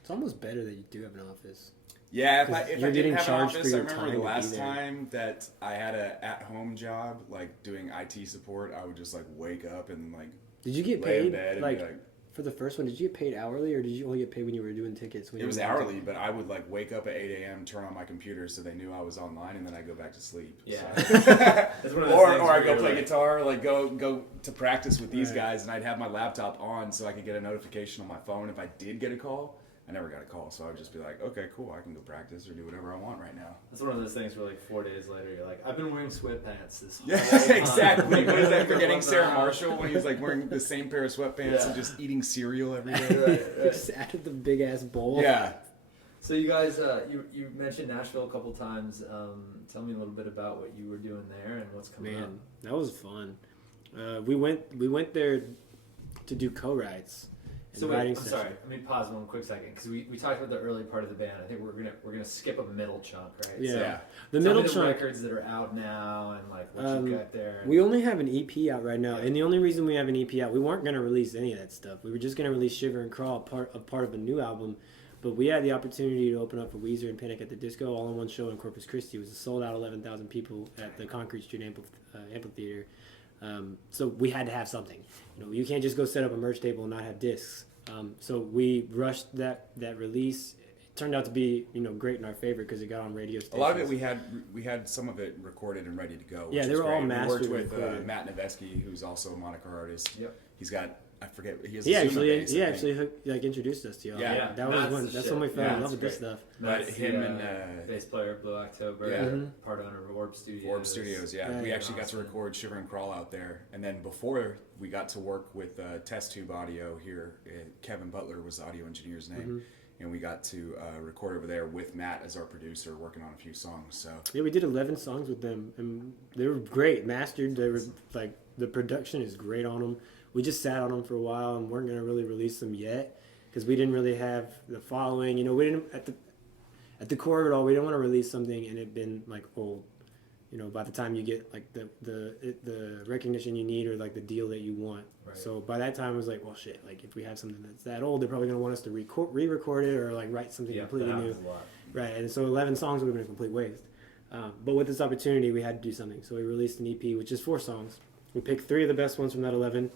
It's almost better that you do have an office. Yeah, if I didn't have an office, I remember time the last time that I had a at-home job, like doing IT support, I would just like wake up and like did you get lay paid in bed and like be like, for the first one, did you get paid hourly, or did you only get paid when you were doing tickets? It was hourly, but I would like wake up at 8 a.m., turn on my computer so they knew I was online, and then I go back to sleep. Yeah. So. or I go play guitar, like go to practice with these guys, and I'd have my laptop on so I could get a notification on my phone if I did get a call. I never got a call, so I would just be like, okay, cool, I can go practice or do whatever I want right now. That's one of those things where like 4 days later, you're like, I've been wearing sweatpants this whole time. Exactly. What is that, forgetting Sarah Marshall when he was like wearing the same pair of sweatpants and just eating cereal every day? Right. Sat at the big ass bowl. Yeah. So you guys, you mentioned Nashville a couple times. Tell me a little bit about what you were doing there and what's coming up. That was fun. We went there to do co-writes. So wait, I'm sorry. Let me pause 1 quick second because we talked about the early part of the band. I think we're gonna skip a middle chunk, right? Yeah. So The middle the chunk. records that are out now and like what you got there. We only have an EP out right now, and the only reason we have an EP out, we weren't gonna release any of that stuff. We were just gonna release Shiver and Crawl, part of a new album. But we had the opportunity to open up for Weezer and Panic at the Disco all in one show in Corpus Christi. It was a sold out 11,000 people at the Concrete Street Amphitheater. So we had to have something. You can't just go set up a merch table and not have discs. So we rushed that release. It turned out to be great in our favor because it got on radio stations. A lot of it we had some of it recorded and ready to go. Yeah, they were all mastered. We worked with Matt Nevesky, who's also a Moniker artist. Yep. He's got he has he a actually bass, introduced us to y'all. Yeah. That's when we fell in love with this stuff. But Matt's him the, and bass player Blue October, part owner of Orb Studios. We actually got to record Shiver and Crawl out there, and then before we got to work with Test Tube Audio here. Kevin Butler was the audio engineer's name, and we got to record over there with Matt as our producer, working on a few songs. So yeah, we did 11 songs with them, and they were great, mastered. They were like the production is great on them. We just sat on them for a while and weren't going to really release them yet because we didn't really have the following. We didn't at the core of it all. We didn't want to release something and it been like old. By the time you get like the recognition you need or like the deal that you want. Right. So by that time, I was like, well, shit. Like if we have something that's that old, they're probably going to want us to re-record it or like write something completely new. Right. And so 11 songs would have been a complete waste. But with this opportunity, we had to do something. So we released an EP, which is 4 songs. We picked 3 of the best ones from that 11.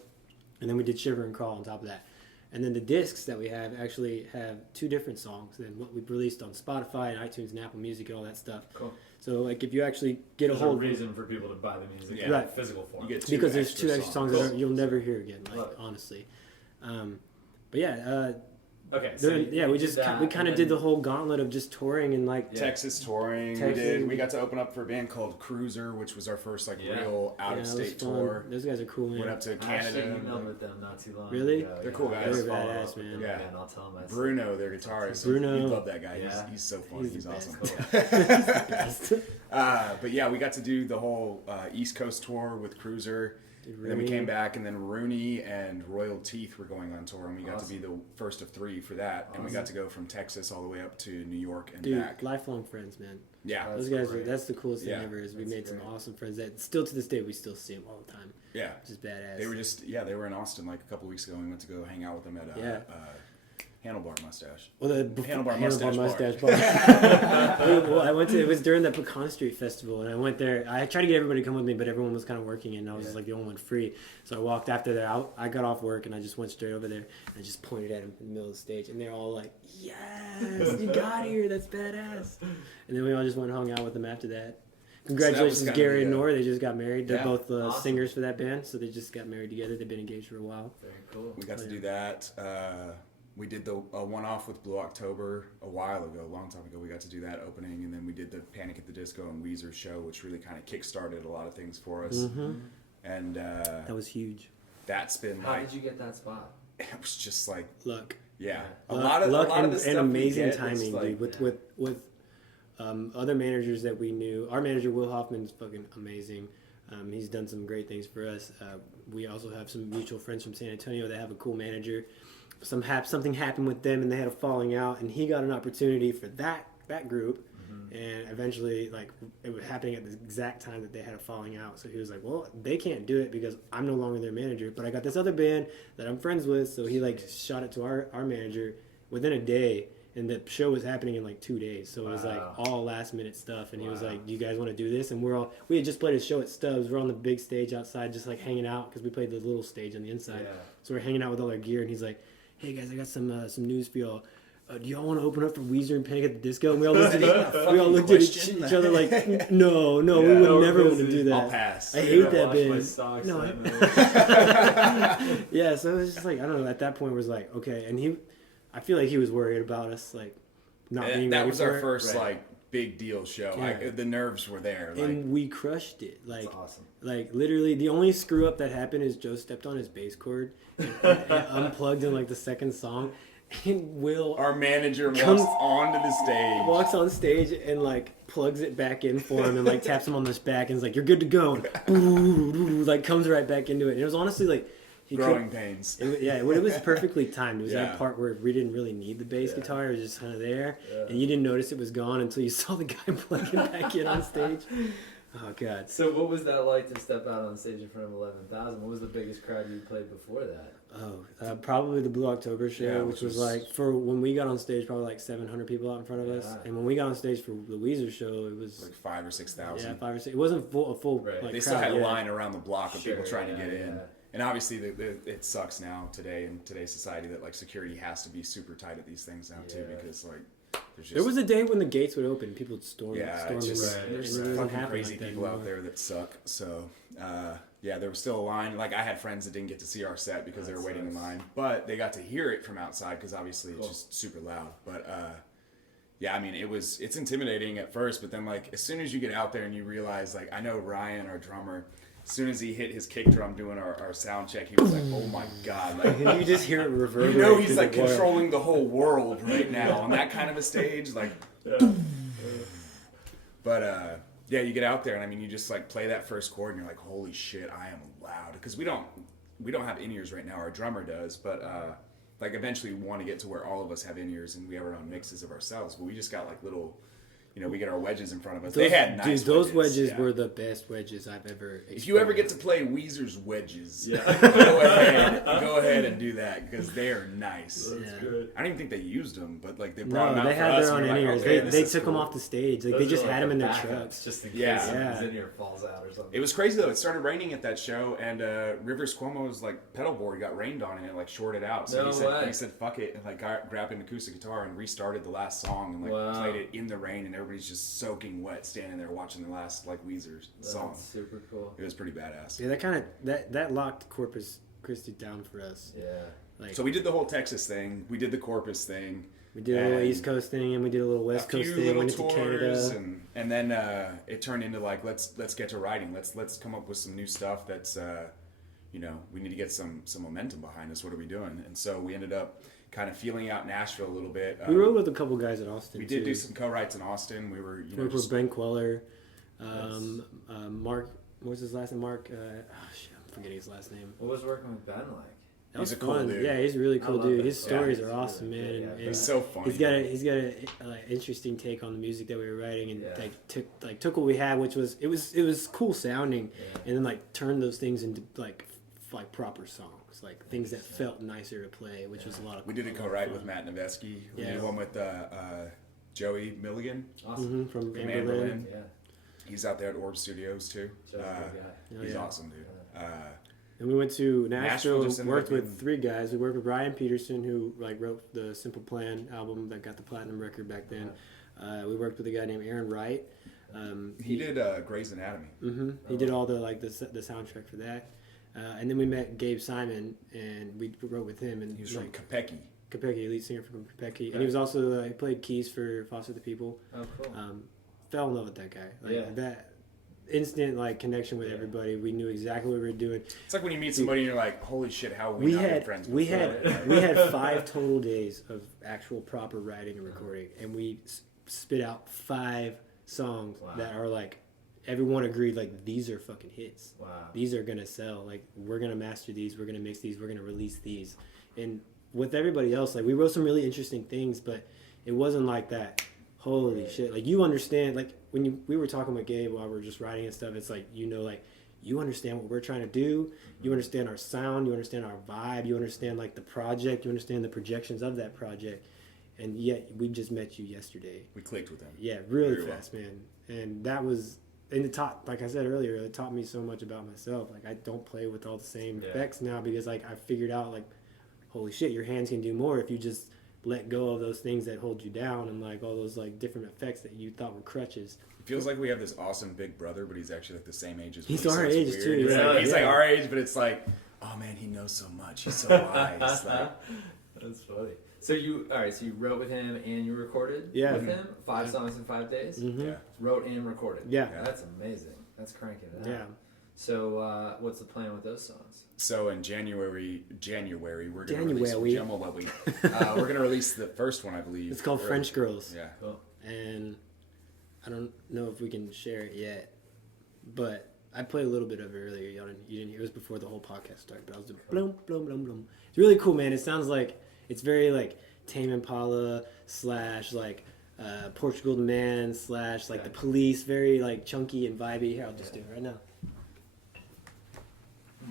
And then we did Shiver and Crawl on top of that. And then the discs that we have actually have 2 different songs than what we've released on Spotify and iTunes and Apple Music and all that stuff. Cool. So like if you actually get a whole reason for people to buy the music in physical form. You get because there's 2 extra songs that you'll never hear again, honestly. But yeah, okay. So we kind of did the whole gauntlet of just touring and like Texas touring. We got to open up for a band called Cruiser, which was our first real out of state tour. Those guys are cool, man. Went up to Canada. I emailed with them not too long Really? ago. They're cool guys. They're badass, man. Yeah. And I'll tell them Bruno, their guitarist. Bruno, you love that guy. Yeah. He's so funny. He's awesome. Cool. But yeah, we got to do the whole East Coast tour with Cruiser. And then we came back, and then Rooney and Royal Teeth were going on tour, and we got to be the first of 3 for that. And we got to go from Texas all the way up to New York and back. Lifelong friends, man. Yeah. Those guys, that's the coolest thing ever is we made some awesome friends that still to this day we still see them all the time. Yeah. Just badass. They were they were in Austin like a couple weeks ago, and we went to go hang out with them at Handlebar Mustache. Well, the Handlebar Mustache Bar. Well, it was during the Pecan Street Festival, and I went there. I tried to get everybody to come with me, but everyone was kind of working, and I was like the only one free. So I walked after that. I got off work, and I just went straight over there, and I just pointed at him in the middle of the stage, and they're all like, yes, you got here, that's badass. And then we all just went and hung out with them after that. Congratulations, so Gary and Nora. They just got married. They're both awesome. Singers for that band, so they just got married together. They've been engaged for a while. Very cool. We got to do that. We did the one-off with Blue October a while ago, a long time ago. We got to do that opening, and then we did the Panic at the Disco and Weezer show, which really kind of kick-started a lot of things for us. Mm-hmm. And that was huge. That's been How did you get that spot? It was just like luck. Yeah, luck and amazing timing, dude. With other managers that we knew. Our manager Will Hoffman's fucking amazing. He's done some great things for us. We also have some mutual friends from San Antonio that have a cool manager. Something happened with them and they had a falling out, and he got an opportunity for that group. And eventually, like, it was happening at the exact time that they had a falling out. So he was like, well, they can't do it because I'm no longer their manager, but I got this other band that I'm friends with. So he like shot it to our manager within a day, and the show was happening in like 2 days. So it was like all last minute stuff. And he was like, do you guys want to do this? And we had just played a show at Stubbs. We're on the big stage outside just like hanging out because we played the little stage on the inside. Yeah. So we're hanging out with all our gear, and he's like, hey guys, I got some news for y'all. Do y'all want to open up for Weezer and Panic at the Disco? And we all looked at each other like, no, we would never want to do that. I'll pass. I hate that band. No. Yeah, so it was just like, I don't know, at that point it was like, okay. And I feel like he was worried about us, like, not being ready for it. That was our first, like, big deal show. Yeah. The nerves were there. And we crushed it. Like, that's awesome. Like, literally, the only screw up that happened is Joe stepped on his bass cord and unplugged in, like, the second song. And Will, our manager, walks on stage and like plugs it back in for him and like taps him on the back and is like, "You're good to go." And like comes right back into it. And it was honestly like growing pains. It was perfectly timed. It was that part where we didn't really need the bass guitar. It was just kind of there. And you didn't notice it was gone until you saw the guy plugging back in on stage. Oh, God. So what was that like to step out on stage in front of 11,000? What was the biggest crowd you played before that? Oh, probably the Blue October show, which was like, for when we got on stage, probably like 700 people out in front of us. And when we got on stage for the Weezer show, it was like 5,000 or 6,000. Yeah, 5,000 or 6,000. It wasn't a full right. like, they crowd still had yet. a line around the block of people trying to get in. Yeah. And obviously, it sucks now today in today's society that like security has to be super tight at these things now too, because like there was a day when the gates would open, people would storm. There's really fucking crazy people out there that suck. So there was still a line. Like I had friends that didn't get to see our set because they were waiting in line, but they got to hear it from outside because obviously it's just super loud. But I mean, it's intimidating at first, but then like as soon as you get out there and you realize, like I know Ryan, our drummer. As soon as he hit his kick drum doing our sound check, he was like, "Oh my god!" Like you just hear it reverberate. You know, he's like controlling the whole world right now on that kind of a stage. Like, but you get out there and I mean, you just like play that first chord and you're like, "Holy shit, I am loud!" Because we don't have in-ears right now. Our drummer does, but like eventually we want to get to where all of us have in-ears and we have our own mixes of ourselves. But we just got like little. You know, we get our wedges in front of us. They had nice those wedges were the best wedges I've ever experienced. If you ever get to play Weezer's wedges, go ahead and do that because they are nice. That's good. I don't even think they used them, but like they brought them out they for had us. their own in-ears. They took them off the stage. Like, they just had them in their trucks. Just in case his in-ear falls out or something. It was crazy though. It started raining at that show, and Rivers Cuomo's like pedal board got rained on and it like shorted out. So he said fuck it and like grabbed an acoustic guitar and restarted the last song and like played it in the rain, and everybody's just soaking wet standing there watching the last like Weezer song. That's super cool. It was pretty badass. Yeah, that locked Corpus Christi down for us. Yeah. Like, so we did the whole Texas thing. We did the Corpus thing. We did a little East Coast thing and we did a little West Coast thing. Went to Canada, and then it turned into like let's get to writing. Let's come up with some new stuff that's we need to get some momentum behind us. What are we doing? And so we ended up kind of feeling out Nashville a little bit. We wrote with a couple guys in Austin. We did do some co-writes in Austin. We were worked with Ben Queller, Mark. What was his last name? Mark. I'm forgetting his last name. What was working with Ben like? That was a cool dude. Yeah, he's a really cool dude. His stories are awesome, man. Good, and he's so funny. He's got an interesting take on the music that we were writing, and took what we had, which was it was cool sounding, and then like turned those things into like proper songs, like things that felt nicer to play, which was a lot of. We did a co-write with Matt Nevesky. We did one with Joey Milligan from Berlin. Berlin. Yeah. He's out there at Orb Studios too. He's awesome, dude. And we went to Nashville, worked with 3 guys. We worked with Brian Peterson, who like wrote the Simple Plan album that got the platinum record back then. We worked with a guy named Aaron Wright. He did Grey's Anatomy. Mm-hmm. He did all the soundtrack for that. And then we met Gabe Simon, and we wrote with him. And he was from Capecchi. Capecchi, lead singer from Capecchi. Right. And he was also, he played keys for Foster the People. Oh, cool. Fell in love with that guy. That instant connection with everybody. We knew exactly what we were doing. It's like when you meet somebody and you're like, holy shit, how we not been friends before? We had 5 total days of actual proper writing and recording, and we spit out 5 songs that are like, everyone agreed, like, these are fucking hits. Wow. These are gonna sell. Like, we're gonna master these, we're gonna mix these, we're gonna release these. And with everybody else, like, we wrote some really interesting things, but it wasn't like that. Holy shit. Like, you understand, like, when we were talking with Gabe while we were just writing and stuff, it's like, you understand what we're trying to do, you understand our sound, you understand our vibe, you understand, like, the project, you understand the projections of that project, and yet we just met you yesterday. We clicked with him. Yeah, really fast, man. And that was, and it taught, like I said earlier, it taught me so much about myself. Like, I don't play with all the same effects now because, like, I figured out, like, holy shit, your hands can do more if you just let go of those things that hold you down and, like, all those, like, different effects that you thought were crutches. It feels like we have this awesome big brother, but he's actually, like, the same age as me. He's our age, too. He's like our age, but it's like, oh, man, he knows so much. He's so wise. Like, that's funny. So you wrote with him and you recorded with him 5 songs in 5 days? Mm-hmm. Yeah. Wrote and recorded. Yeah. That's amazing. That's cranking it out. Yeah. So what's the plan with those songs? So in January, we're going to release we're going to release the first one, I believe. It's called French Girls. Yeah. Cool. And I don't know if we can share it yet, but I played a little bit of it earlier. You didn't hear. It was before the whole podcast started, but I was doing bloom, bloom, bloom, bloom. It's really cool, man. It sounds like it's very like Tame Impala / like Portugal the Man / like the Police. Very like chunky and vibey. Here, I'll just do it right now.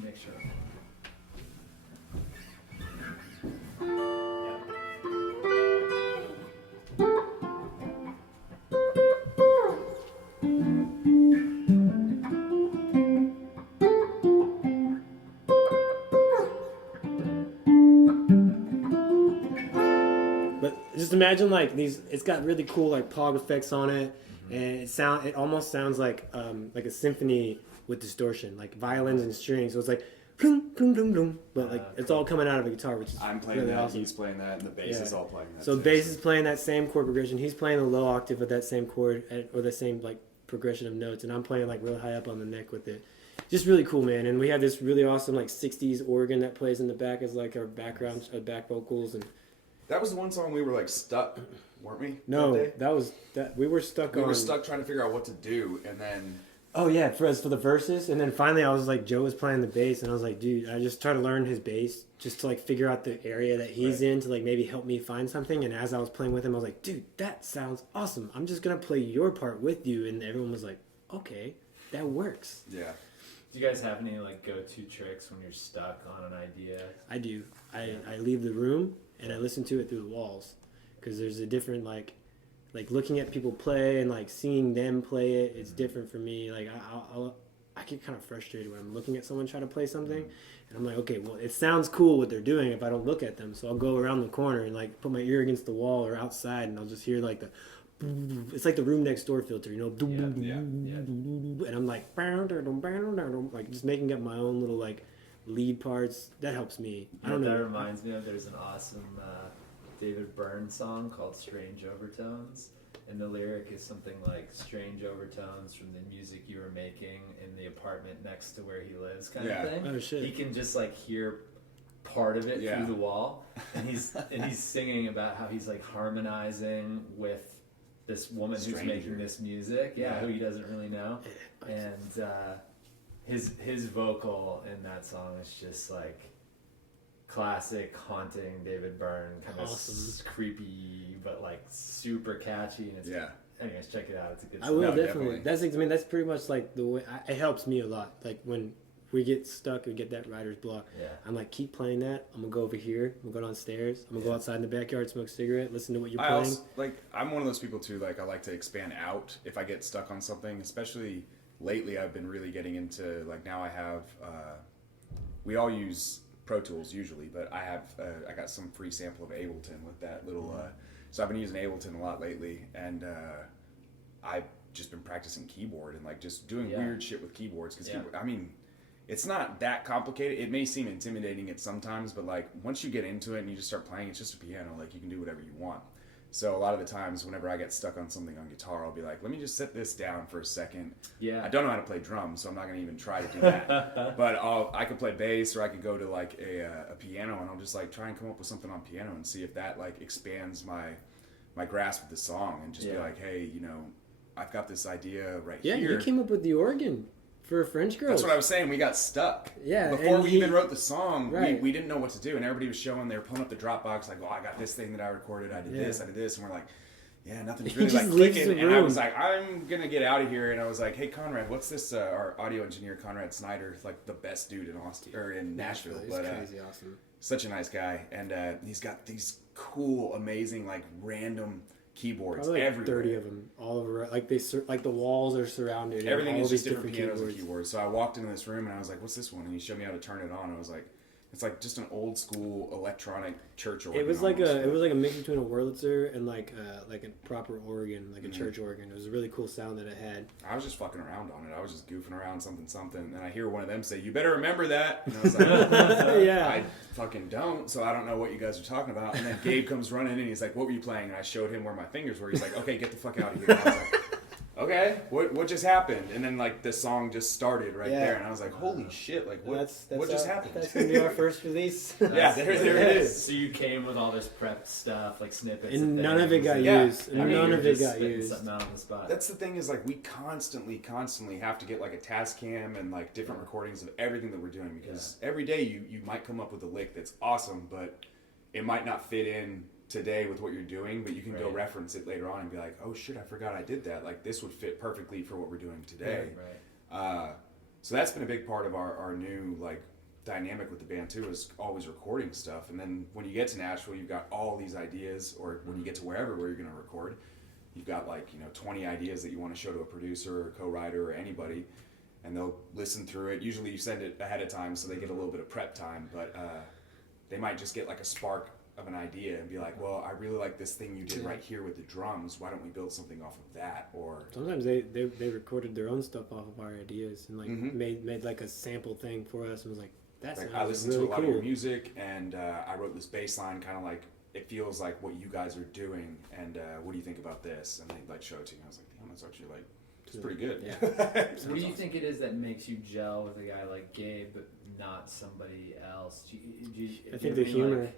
Make sure. Just imagine like these. It's got really cool like pog effects on it, and it almost sounds like a symphony with distortion, like violins and strings. So it's like, plum, plum, plum, plum, but like it's all coming out of a guitar, which is I'm playing really that. awesome. He's playing that, and the bass is all playing that. So bass is playing that same chord progression. He's playing the low octave of that same chord or the same like progression of notes, and I'm playing like really high up on the neck with it. Just really cool, man. And we have this really awesome like '60s organ that plays in the back as like our background, back vocals and. That was the one song we were like stuck, weren't we? No, we were stuck on. We were stuck trying to figure out what to do, and then. Oh yeah, for the verses, and then finally I was like, Joe was playing the bass, and I was like, dude, I just tried to learn his bass just to like figure out the area that he's in to like maybe help me find something. And as I was playing with him, I was like, dude, that sounds awesome. I'm just gonna play your part with you, and everyone was like, okay, that works. Yeah. Do you guys have any like go-to tricks when you're stuck on an idea? I do. I leave the room and I listen to it through the walls, because there's a different like looking at people play and like seeing them play it. It's different for me. Like I get kind of frustrated when I'm looking at someone try to play something, and I'm like, okay, well, it sounds cool what they're doing if I don't look at them. So I'll go around the corner and like put my ear against the wall or outside, and I'll just hear like the. It's like the room next door filter, you know. And I'm like just making up my own little like lead parts. That helps me. I don't know. That reminds me of there's an awesome David Byrne song called Strange Overtones, and the lyric is something like strange overtones from the music you were making in the apartment next to where he lives, kind of thing. Oh shit. He can just like hear part of it through the wall, and he's singing about how he's like harmonizing with this woman who's making this music, who he doesn't really know, and his vocal in that song is just like classic haunting David Byrne, kind of creepy but like super catchy, and it's anyways, check it out. It's a good song. I will definitely. That's pretty much like the way it helps me a lot. Like when we get stuck and get that writer's block, I'm like, keep playing that. I'm gonna go over here. I'm gonna go downstairs. I'm gonna go outside in the backyard, smoke a cigarette, listen to what you're playing. I'm one of those people too. Like I like to expand out if I get stuck on something. Especially lately, I've been really getting into like now I have. We all use Pro Tools usually, but I have I got some free sample of Ableton with that little. So I've been using Ableton a lot lately, and I've just been practicing keyboard and like just doing weird shit with keyboards because I mean. It's not that complicated. It may seem intimidating at sometimes, but like once you get into it and you just start playing, it's just a piano. Like you can do whatever you want. So a lot of the times, whenever I get stuck on something on guitar, I'll be like, "Let me just set this down for a second." Yeah. I don't know how to play drums, so I'm not gonna even try to do that. But I could play bass, or I could go to like a piano, and I'll just like try and come up with something on piano and see if that like expands my grasp of the song, and just be like, "Hey, you know, I've got this idea right here." Yeah, you came up with the organ. For a French girl. That's what I was saying. We got stuck. Yeah. Before we even wrote the song, we didn't know what to do. And everybody was showing, they were pulling up the Dropbox, like, I got this thing that I recorded. I did this. And we're like, nothing's really like clicking. And I was like, I'm going to get out of here. And I was like, hey, Conrad, what's this? Our audio engineer, Conrad Snyder, like the best dude in Austin or in Nashville. He's crazy awesome. Such a nice guy. And he's got these cool, amazing, like random keyboards. Probably like everywhere. 30 of them all over. Like the walls are surrounded. Everything is just different pianos and keyboards. So I walked into this room and I was like, "What's this one?" And he showed me how to turn it on. I was like, "It's like just an old school electronic church organ." It was like a mix between a Wurlitzer and like a proper organ, like a church organ. It was a really cool sound that it had. I was just fucking around on it. I was just goofing around something. And I hear one of them say, "You better remember that." And I was like, I fucking don't. So I don't know what you guys are talking about. And then Gabe comes running in and he's like, "What were you playing?" And I showed him where my fingers were. He's like, "Okay, get the fuck out of here." And I was like, okay, what just happened? And then like the song just started right there, and I was like, holy shit, like what just happened? That's gonna be our first release. Yeah, there it is. So you came with all this prep stuff, like snippets, and none of it got used. And none of it got used. Something out on the spot. That's the thing is like we constantly have to get like a task cam and like different recordings of everything that we're doing because every day you might come up with a lick that's awesome, but it might not fit in today with what you're doing, but you can go reference it later on and be like, oh shit, I forgot I did that. Like this would fit perfectly for what we're doing today. So that's been a big part of our new like dynamic with the band too, is always recording stuff. And then when you get to Nashville, you've got all these ideas, or when you get to where you're going to record, you've got like 20 ideas that you want to show to a producer or co-writer or anybody, and they'll listen through it. Usually you send it ahead of time so they get a little bit of prep time, but they might just get like a spark of an idea and be like, well, I really like this thing you did right here with the drums, why don't we build something off of that? Or sometimes they recorded their own stuff off of our ideas and like made like a sample thing for us and was like, that's like, I listened really to a lot cool. of your music and I wrote this bass line kind of like it feels like what you guys are doing, and what do you think about this? And they like show it to me. I was like, damn, that's actually like it's pretty good. Yeah. What do you think it is that makes you gel with a guy like Gabe but not somebody else? I think the humor. Like,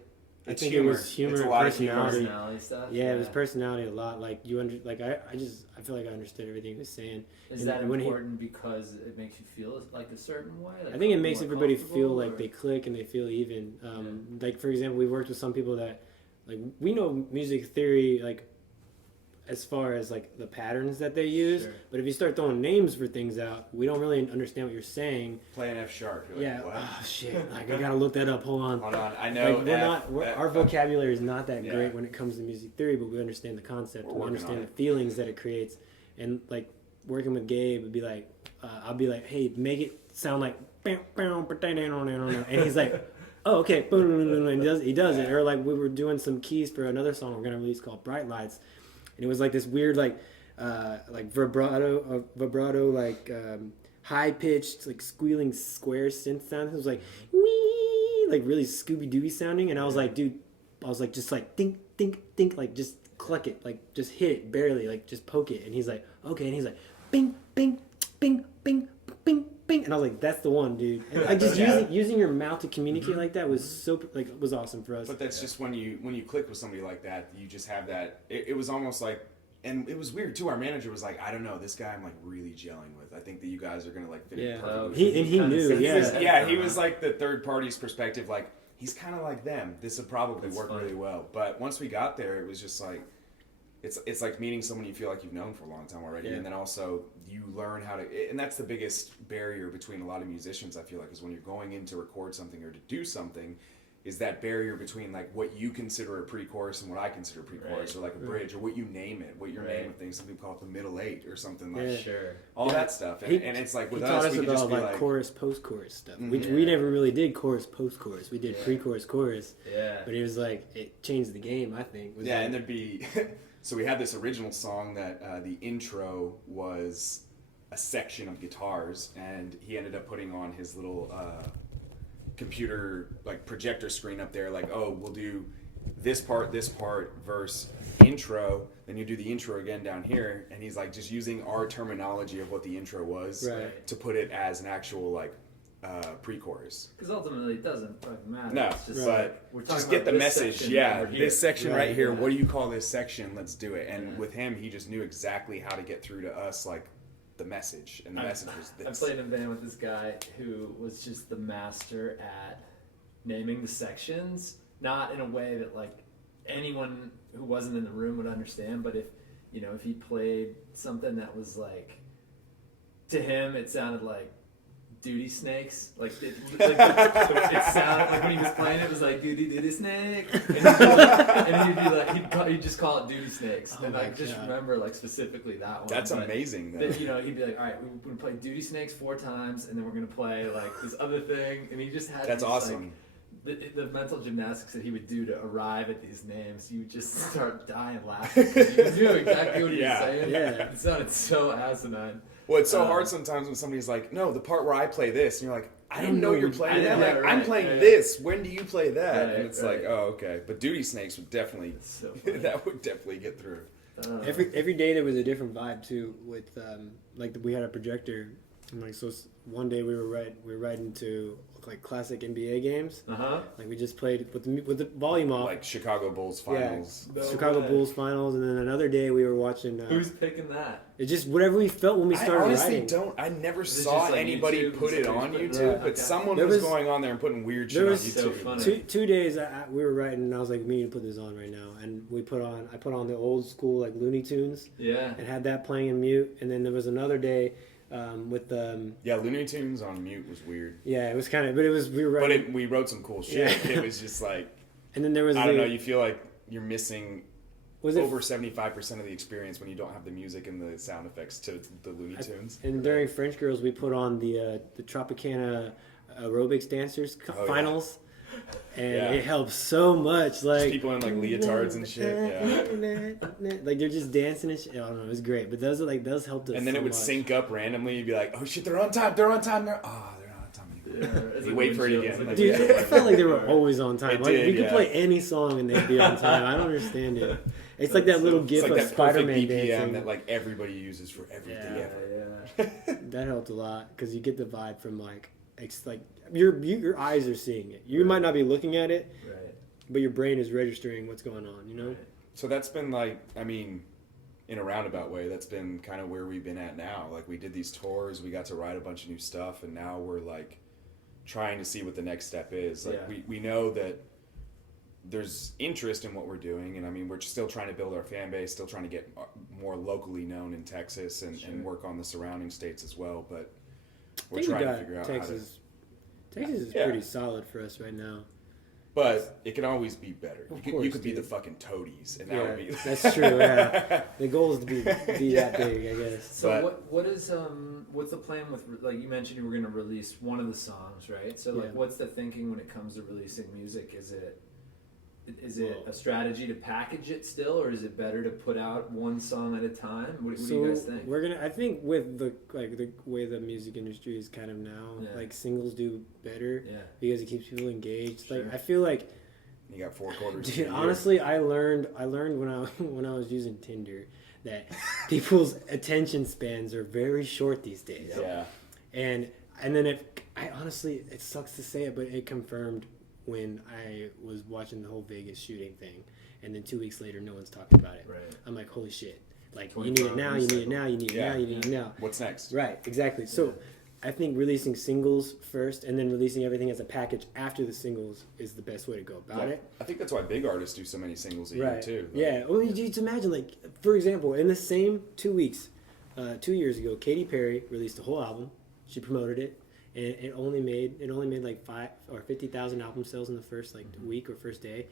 I think it was humor and personality. Stuff. Yeah, it was personality a lot. Like I feel like I understood everything he was saying. Is that important because it makes you feel like a certain way? Like I think it makes everybody feel like they click and they feel even. Like for example, we've worked with some people that like we know music theory like as far as like the patterns that they use, but if you start throwing names for things out, we don't really understand what you're saying. Play an F sharp. Like, what? Oh shit! Like I gotta look that up. Hold on. I know. Like, our vocabulary is not that great when it comes to music theory, but we understand the concept. We understand the feelings that it creates, and like working with Gabe would be like, I'll be like, hey, make it sound like, and he's like, oh okay, and he does it. Or like we were doing some keys for another song we're gonna release called Bright Lights. And it was like this weird, like vibrato, like high pitched, like squealing square synth sound. It was like wee, like really Scooby Dooby sounding. And I was like, dude, just like think, like just cluck it, like just hit it barely, like just poke it. And he's like, okay. And he's like, bing, bing, bing, bing, bing, bing. And I was like, that's the one, dude. And like just using your mouth to communicate like that was so was awesome for us. But that's just when you click with somebody like that, you just have that. It was almost like, and it was weird too. Our manager was like, I don't know, this guy I'm like really gelling with. I think that you guys are gonna like fit in perfectly. He knew. He was like the third party's perspective. Like he's kind of like them. This would probably work really well. But once we got there, it was just like. It's like meeting someone you feel like you've known for a long time already, and then also you learn how to, and that's the biggest barrier between a lot of musicians, I feel like, is when you're going in to record something or to do something, is that barrier between like what you consider a pre-chorus and what I consider a pre-chorus, or like a bridge, or what you name it, what your name of things. Some people call it the middle eight or something like all that stuff, and it's like with us, we could just be like chorus, post-chorus stuff. We never really did chorus, post-chorus. We did pre-chorus, chorus. But it was like it changed the game, I think. And there'd be. So we had this original song that the intro was a section of guitars, and he ended up putting on his little computer like projector screen up there, like, oh, we'll do this part, verse, intro, then you do the intro again down here, and he's like just using our terminology of what the intro was to put it as an actual like pre-chorus. Because ultimately it doesn't fucking matter. No, it's just but just get the message. This section right here, what do you call this section? Let's do it. And with him, he just knew exactly how to get through to us, like the message. And the message was this. I played in a band with this guy who was just the master at naming the sections, not in a way that like anyone who wasn't in the room would understand, but if he played something that was like, to him it sounded like duty snakes, like it sounded like when he was playing it was like duty snake, and he'd be like he'd just call it duty snakes, and I just remember like specifically that one. That's amazing. Then, he'd be like, all right, we're gonna play duty snakes 4 times, and then we're gonna play like this other thing, and he just had that's awesome. Like, the mental gymnastics that he would do to arrive at these names, you just start dying laughing because you knew exactly what he was saying. It sounded so asinine. Well, it's so hard sometimes when somebody's like, no, the part where I play this, and you're like, I didn't know you're playing that. Like, I'm playing this. When do you play that? And it's like, oh, okay. But duty snakes would definitely, that would definitely get through. Every day there was a different vibe too. With like we had a projector, and like so one day we were right into like classic NBA games. Like we just played with the volume off. Like Chicago Bulls finals. Yeah, Chicago Bulls finals, and then another day we were watching. Who's picking that? It's just whatever we felt when we started writing. I never saw anybody put it on YouTube, but someone was going on there and putting weird shit on YouTube. So two days we were writing, and I was like, "We need to put this on right now." And I put on the old school like Looney Tunes. Yeah. And had that playing in mute, and then there was another day. With Looney Tunes on mute was weird. Yeah, it was kind of, but it was we were writing. But we wrote some cool shit. Yeah. It was just like, and then there was I don't know. You feel like you're missing over 75% of the experience when you don't have the music and the sound effects to the Looney Tunes. And during French Girls, we put on the Tropicana aerobics dancers finals. And it helps so much. Like just people in like leotards and shit. Yeah. Like they're just dancing and shit. I don't know. It was great. But those helped us. And then it would sync up randomly. You'd be like, oh shit, they're on time. They're on time. They're not on time anymore. You wait for it again. Dude, it felt like they were always on time. Like we could play yeah. any song and they'd be on time. I don't understand it. It's like that little gif of Spider-Man dancing that like everybody uses for everything ever. Yeah. That helped a lot because you get the vibe from like it's like your eyes are seeing it. You might not be looking at it, but your brain is registering what's going on. You know. Right. So that's been like, I mean, in a roundabout way, that's been kind of where we've been at now. Like we did these tours, we got to write a bunch of new stuff, and now we're like trying to see what the next step is. Like we know that there's interest in what we're doing, and I mean we're still trying to build our fan base, still trying to get more locally known in Texas and work on the surrounding states as well. But we're trying to figure out Texas is pretty solid for us right now. But it can always be better. You could be the fucking Toadies, and that would be. That's true. Yeah. The goal is to be that big, I guess. So what's the plan with, like you mentioned, you were going to release one of the songs, right? So like, what's the thinking when it comes to releasing music? Is it a strategy to package it still, or is it better to put out one song at a time? What do you guys think? I think with the way the music industry is kind of now, like singles do better because it keeps people engaged. Sure. Like I feel like you got 4 quarters. Dude, honestly, I learned when I was using Tinder that people's attention spans are very short these days. Yeah. And then it sucks to say it, but it confirmed when I was watching the whole Vegas shooting thing, and then 2 weeks later, no one's talking about it. Right. I'm like, holy shit! Like you need it now, you need it now, you need it now, you need it now. What's next? Right, exactly. So, I think releasing singles first, and then releasing everything as a package after the singles is the best way to go about it. I think that's why big artists do so many singles a year too. Like, yeah. Well, you just imagine, like, for example, in the same 2 weeks, 2 years ago, Katy Perry released a whole album. She promoted it. And it only made like 5 or 50,000 album sales in the first week or first day,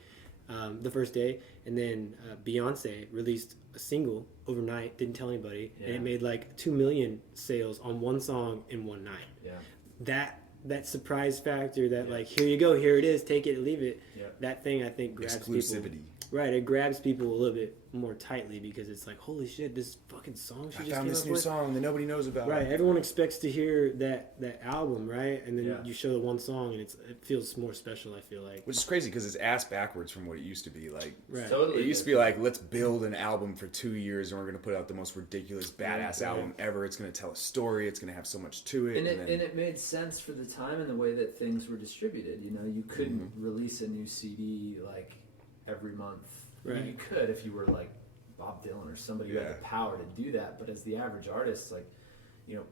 and then Beyonce released a single overnight, didn't tell anybody, and it made like 2 million sales on one song in one night. Yeah, that surprise factor, that like here you go, here it is, take it or leave it. Yeah. That thing I think grabs exclusivity. People. Right, it grabs people a little bit more tightly because it's like, holy shit, this fucking song she just found this new song that nobody knows about. Right, everyone expects to hear that album, right? And then you show the one song, and it feels more special, I feel like. Which is crazy because it's ass backwards from what it used to be. Like, Totally. It used to be like, let's build an album for 2 years, and we're going to put out the most ridiculous, badass album ever. It's going to tell a story. It's going to have so much to it. And it made sense for the time and the way that things were distributed. You know, you couldn't release a new CD like every month. Right. I mean, you could if you were like Bob Dylan or somebody who had the power to do that. But as the average artist, like, you know,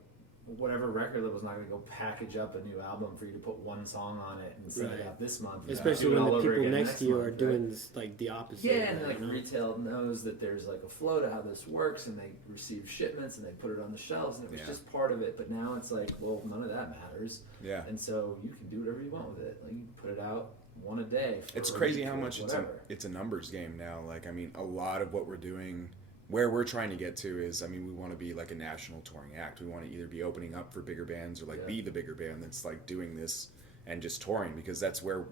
whatever record label's not going to go package up a new album for you to put one song on it and send it out this month. Especially when the people next to you are doing this, like the opposite. Yeah, and like retail knows that there's like a flow to how this works, and they receive shipments and they put it on the shelves, and it was just part of it. But now it's like, well, none of that matters. Yeah. And so you can do whatever you want with it. Like, you can put it out one a day. It's crazy how much it's a numbers game now. Like, I mean, a lot of what we're doing, where we're trying to get to is, I mean, we want to be like a national touring act. We want to either be opening up for bigger bands or like be the bigger band that's like doing this and just touring, because that's where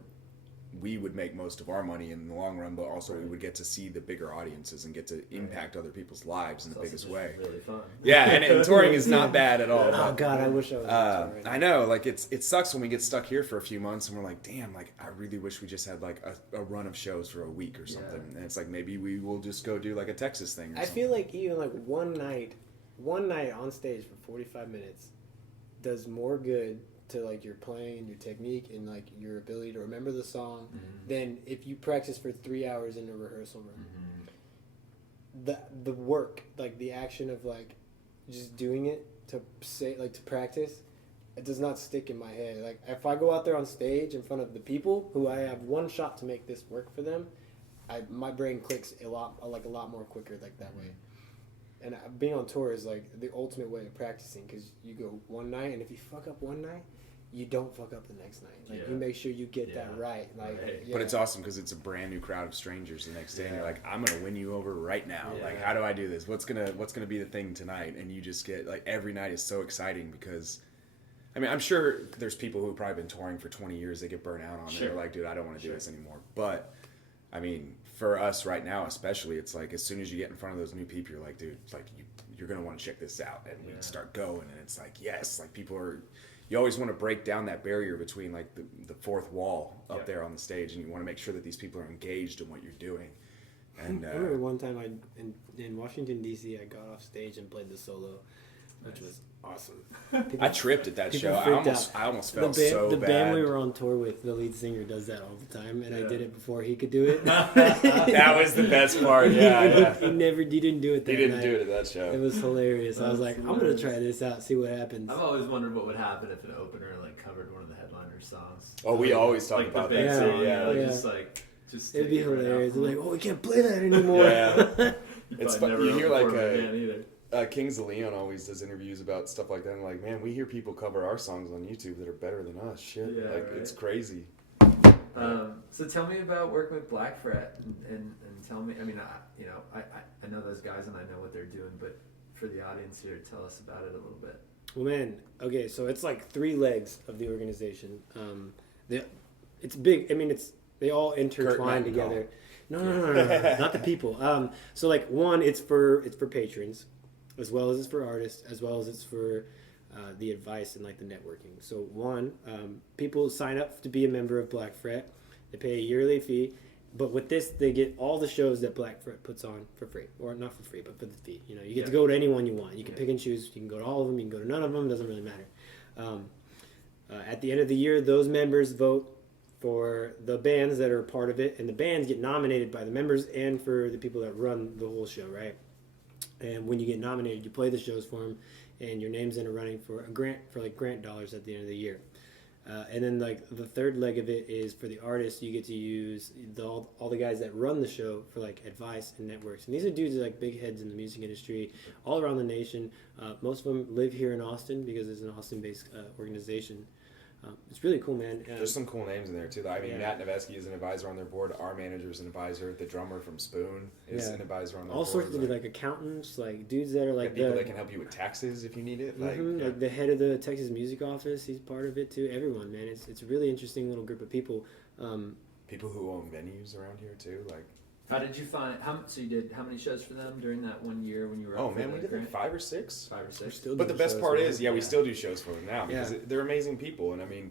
we would make most of our money in the long run, but also we would get to see the bigger audiences and get to impact other people's lives in the biggest way. Really fun. Yeah, and touring is not bad at all. Oh God, I wish I was. Right I know, like it sucks when we get stuck here for a few months and we're like, damn, like I really wish we just had like a run of shows for a week or something. And it's like maybe we will just go do like a Texas thing. Or I feel like even like one night on stage for 45 minutes does more good to like your playing, your technique, and like your ability to remember the song than if you practice for 3 hours in a rehearsal room. The work, like the action of like just doing it to say, like to practice, it does not stick in my head. Like if I go out there on stage in front of the people who I have one shot to make this work for them, my brain clicks a lot more quicker like that way. And being on tour is like the ultimate way of practicing, because you go one night, and if you fuck up one night, you don't fuck up the next night. Like you make sure you get that right. Like, But it's awesome because it's a brand new crowd of strangers the next day, and you're like, I'm gonna win you over right now. Like, how do I do this? What's gonna be the thing tonight? And you just get like every night is so exciting because, I mean, I'm sure there's people who've probably been touring for 20 years. They get burnt out on it. They're like, dude, I don't want to do this anymore. But I mean, for us right now, especially, it's like as soon as you get in front of those new people, you're like, dude, it's like you're gonna want to check this out, and we start going, and it's like, yes, like people are. You always want to break down that barrier between like the fourth wall up there on the stage, and you want to make sure that these people are engaged in what you're doing. And I remember one time in Washington D.C. I got off stage and played the solo, which was awesome. I tripped at that show. I almost felt so bad. The band we were on tour with, the lead singer does that all the time, and I did it before he could do it. That was the best part. He didn't do it that night. He didn't do it at that show. It was hilarious. I was like, I'm gonna try this out, see what happens. I've always wondered what would happen if an opener like covered one of the headliner's songs. Oh, we always talk about the big that. Song, just it'd be hilarious. They're like, oh, we can't play that anymore. It's fun. You hear like Kings of Leon always does interviews about stuff like that. And like, man, we hear people cover our songs on YouTube that are better than us. Shit, it's crazy. So tell me about working with Black Fret, and tell me. I mean, I know those guys and I know what they're doing, but for the audience here, tell us about it a little bit. Well, man, okay, so it's like 3 legs of the organization. It's big. I mean, they all intertwine together. No, not the people. So like one, it's for patrons, as well as it's for artists, as well as it's for the advice and like the networking. So one, people sign up to be a member of Black Fret. They pay a yearly fee, but with this, they get all the shows that Black Fret puts on for free, or not for free, but for the fee. You know, you get to go to anyone you want. You can pick and choose. You can go to all of them. You can go to none of them. Doesn't really matter. At the end of the year, those members vote for the bands that are part of it, and the bands get nominated by the members and for the people that run the whole show, right? And when you get nominated, you play the shows for them, and your name's in a running for a grant, for like grant dollars at the end of the year. And then like the third leg of it is for the artists. You get to use all the guys that run the show for like advice and networks. And these are dudes that are like big heads in the music industry all around the nation. Most of them live here in Austin because it's an Austin-based organization. It's really cool, man. There's some cool names in there too. I mean, Matt Nevesky is an advisor on their board. Our manager is an advisor. The drummer from Spoon is an advisor on their board. All sorts of like accountants, like dudes that are like people that can help you with taxes if you need it. Like the head of the Texas Music Office, he's part of it too. Everyone, man, it's a really interesting little group of people. People who own venues around here too, like. How did you find? So you did how many shows for them during that 1 year when you were? Oh man, we did like 5 or 6. 5 or 6. But the best part is, we still do shows for them now because they're amazing people, and I mean,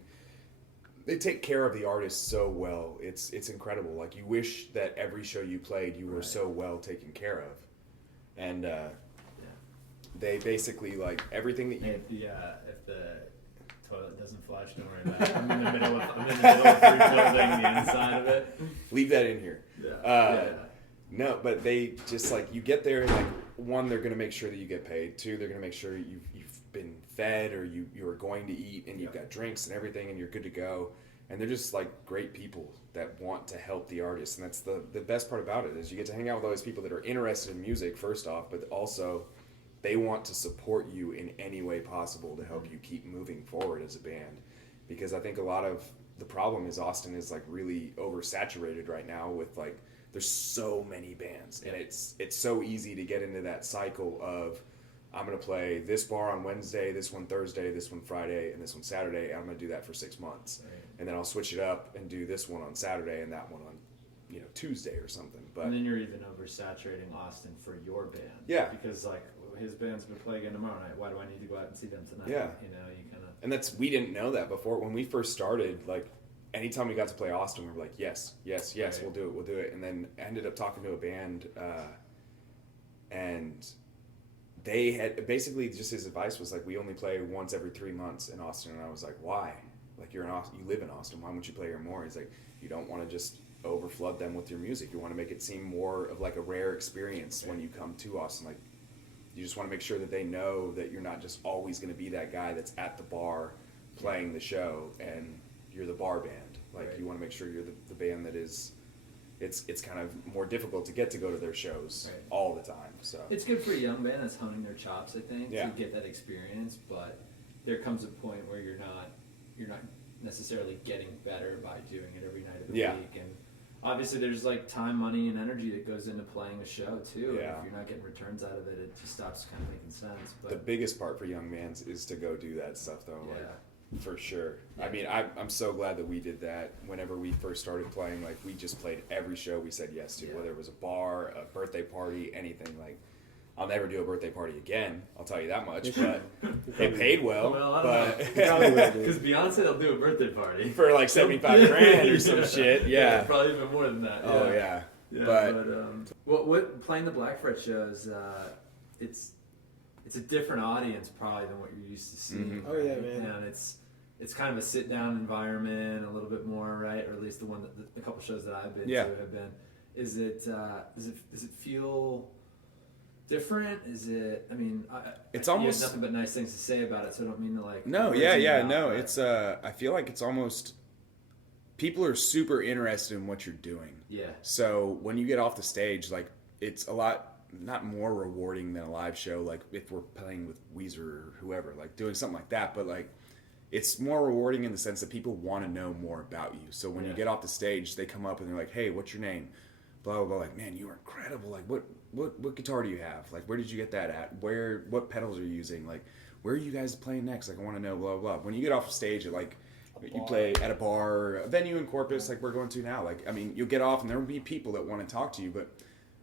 they take care of the artists so well. It's incredible. Like you wish that every show you played, you were so well taken care of, and they basically like everything that you. If the toilet doesn't flush, don't worry about it. I'm in the middle of rebuilding the inside of it. Leave that in here. No, but they just like you get there and like one, they're gonna make sure that you get paid. 2, they're gonna make sure you've been fed or you are going to eat and you've got drinks and everything and you're good to go. And they're just like great people that want to help the artists. And that's the best part about it is you get to hang out with all these people that are interested in music first off, but also they want to support you in any way possible to help you keep moving forward as a band. Because I think a lot of the problem is Austin is like really oversaturated right now with like there's so many bands and it's so easy to get into that cycle of I'm going to play this bar on Wednesday, this one Thursday, this one Friday, and this one Saturday, and I'm going to do that for 6 months. Right. and then I'll switch it up and do this one on Saturday and that one on, you know, Tuesday or something. But and then you're even oversaturating Austin for your band. Yeah. Because like his band's gonna play again tomorrow night. Why do I need to go out and see them tonight? Yeah. You know, you kind of. And we didn't know that before when we first started. Like, anytime we got to play Austin, we were like, yes, right. we'll do it. And then ended up talking to a band, and they had basically just his advice was like, we only play once every 3 months in Austin. And I was like, why? Like, you're in Austin, you live in Austin. Why wouldn't you play here more? He's like, you don't want to just overflood them with your music. You want to make it seem more of like a rare experience when you come to Austin. Like, you just want to make sure that they know that you're not just always going to be that guy that's at the bar playing the show and you're the bar band. Like, right. You want to make sure you're the band that is. It's kind of more difficult to get to go to their shows all the time. So it's good for a young band that's honing their chops, I think, to get that experience. But there comes a point where you're not necessarily getting better by doing it every night of the week. And obviously, there's like time, money, and energy that goes into playing a show too. Yeah. And if you're not getting returns out of it, it just stops kind of making sense. But the biggest part for young bands is to go do that stuff, though. Yeah. Like, for sure. I mean, I'm so glad that we did that. Whenever we first started playing, like, we just played every show we said yes to, whether it was a bar, a birthday party, anything. Like, I'll never do a birthday party again, I'll tell you that much, but it paid well. Well, I but don't know. Because Beyonce will do a birthday party. For like $75,000 or some shit, yeah. Probably even more than that. Oh, yeah. But playing the Black Fret shows, it's a different audience probably than what you're used to seeing. Mm-hmm. Oh yeah, man. And it's kind of a sit down environment a little bit more, right? Or at least the couple shows that I've been to have been. Does it feel different? Is it? I mean, it's almost you have nothing but nice things to say about it, so I don't mean to like. No, no. It's I feel like it's almost. People are super interested in what you're doing. Yeah. So when you get off the stage, like, it's a lot. Not more rewarding than a live show, like if we're playing with Weezer or whoever, like doing something like that, but like it's more rewarding in the sense that people want to know more about you. So when you get off the stage, they come up and they're like, hey, what's your name? Blah blah blah. Like, man, you are incredible. Like, what guitar do you have? Like, where did you get that at? What pedals are you using? Like, where are you guys playing next? Like, I want to know. Blah blah. When you get off the stage at like you play at a bar, a venue in Corpus, like we're going to now. Like, I mean, you'll get off and there will be people that want to talk to you, but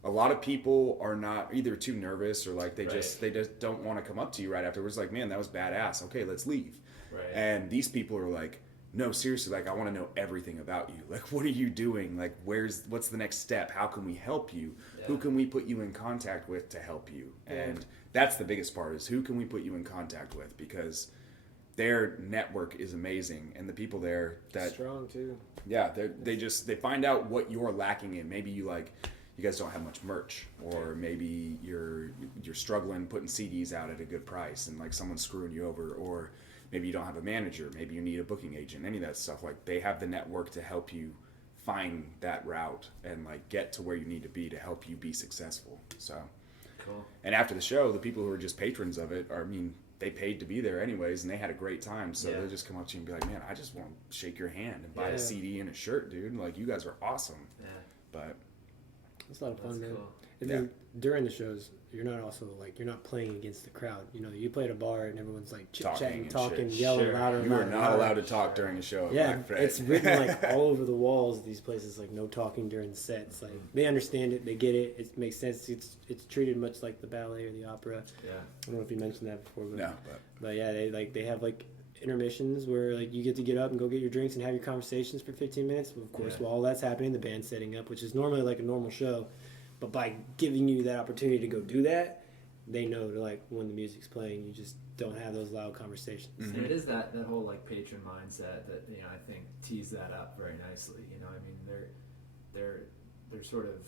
a lot of people are not either too nervous or like they just don't want to come up to you right afterwards. Like, man, that was badass. Okay, let's leave. Right. And these people are like, no, seriously, like, I want to know everything about you. Like, what are you doing? Like, what's the next step? How can we help you? Yeah. Who can we put you in contact with to help you? Yeah. And that's the biggest part, is who can we put you in contact with? Because their network is amazing, and the people there that strong too. Yeah, they find out what you're lacking in. Maybe you guys don't have much merch, or maybe you're struggling putting CDs out at a good price and like someone's screwing you over, or maybe you don't have a manager, maybe you need a booking agent, any of that stuff. Like, they have the network to help you find that route and like get to where you need to be to help you be successful. So cool. And after the show, the people who are just patrons of it they paid to be there anyways, and they had a great time. So they'll just come up to you and be like, man, I just want to shake your hand and buy a CD and a shirt, dude. Like, you guys are awesome. Yeah. But it's a lot of fun, man. Cool. And then during the shows, you're not playing against the crowd. You know, you play at a bar and everyone's like chit-chatting, talking, yelling louder. You are not allowed to talk during a show. Yeah, it's written like all over the walls of these places, like no talking during the sets. Like, they understand it, they get it, it makes sense. It's treated much like the ballet or the opera. Yeah. I don't know if you mentioned that before, but but yeah, they have like intermissions where like you get up and go get your drinks and have your conversations for 15 minutes. Of course, while all that's happening, the band's setting up, which is normally like a normal show. But by giving you that opportunity to go do that, they know to, like, when the music's playing, you just don't have those loud conversations. Mm-hmm. And it is that whole like patron mindset that, you know, I think tees that up very nicely. You know, I mean, they're sort of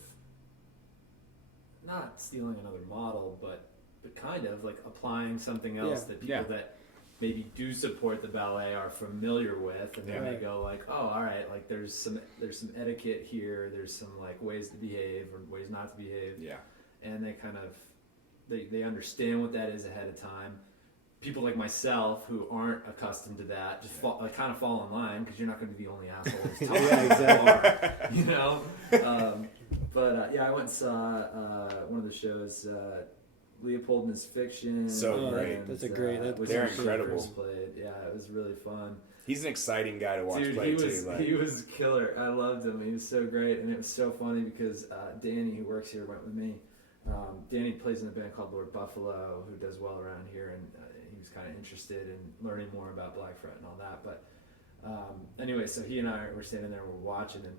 not stealing another model, but kind of like applying something else that people that maybe do support the ballet are familiar with, and then they go like, oh, all right, like there's some etiquette here, there's some like ways to behave or ways not to behave, and they kind of they understand what that is ahead of time. People like myself who aren't accustomed to that just kind of fall in line, because you're not going to be the only assholes talking. You know. But I went and saw one of the shows. Leopold and His Fiction. So great. That's a great. They're incredible. Played. Yeah, it was really fun. He's an exciting guy to watch Dude, play he was killer. I loved him. He was so great, and it was so funny because Danny, who works here, went with me. Danny plays in a band called Lord Buffalo, who does well around here, and he was kind of interested in learning more about Black Fret and all that. But anyway, so he and I were standing there, we're watching, and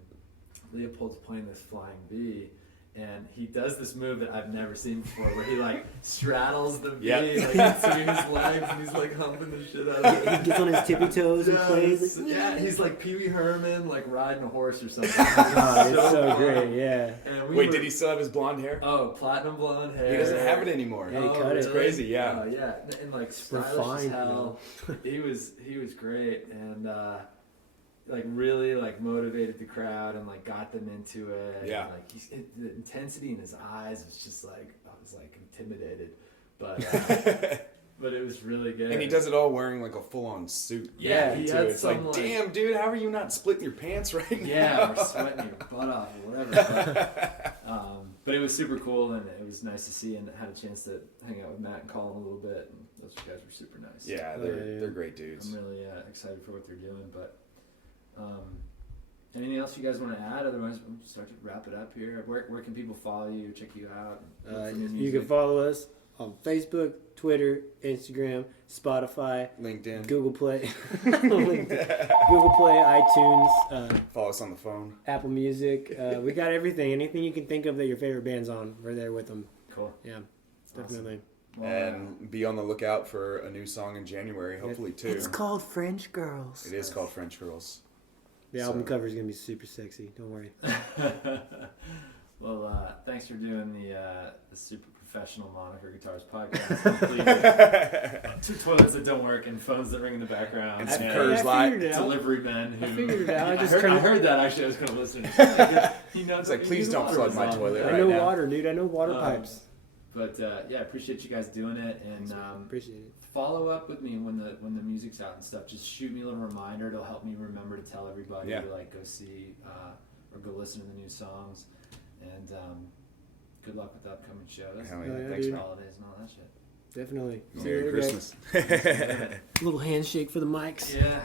Leopold's playing this flying V. And he does this move that I've never seen before, where he like straddles the V, like between his legs, and he's like humping the shit out of it. He gets on his tippy toes and plays. Yeah, he's like Pee Wee Herman, like riding a horse or something. Oh, it's so great, yeah. Wait, did he still have his blonde hair? Oh, platinum blonde hair. He doesn't have it anymore. Yeah, he cut it. It's crazy, yeah. Yeah, and like stylish as hell. He was great, and like really like motivated the crowd and like got them into it. Yeah. And, like the intensity in his eyes was just like I was like intimidated, but but it was really good. And he does it all wearing like a full-on suit. Yeah, he had it's like, damn, dude, how are you not splitting your pants right now? Yeah, or sweating your butt off or whatever. But it was super cool, and it was nice to see, and had a chance to hang out with Matt and Colin a little bit, and those guys were super nice. Yeah, they're great dudes. I'm really excited for what they're doing, but anything else you guys want to add? Otherwise, we'll start to wrap it up here. Where can people follow you, check you out? You can follow us on Facebook, Twitter, Instagram, Spotify, LinkedIn, Google Play, Google Play, iTunes, follow us on the phone, Apple Music. We got everything. Anything you can think of that your favorite band's on, we're there with them. Cool. Yeah, definitely. Well, and be on the lookout for a new song in January, hopefully too. It's called French Girls. It is called French Girls. The album cover is going to be super sexy. Don't worry. Well, thanks for doing the super professional Moniker Guitars podcast. Two toilets that don't work and phones that ring in the background. And some Curves live delivery men who... I figured it out. I heard that, actually. I was going to listen to it. It's like, please don't plug my toilet right now. I know water, dude. I know water pipes. But yeah, I appreciate you guys doing it, and appreciate it. Follow up with me when the music's out and stuff. Just shoot me a little reminder. It'll help me remember to tell everybody to like go see or go listen to the new songs. And good luck with the upcoming shows. Hell yeah. Thanks for holidays and all that shit. Definitely. Merry Christmas. Little handshake for the mics. Yeah.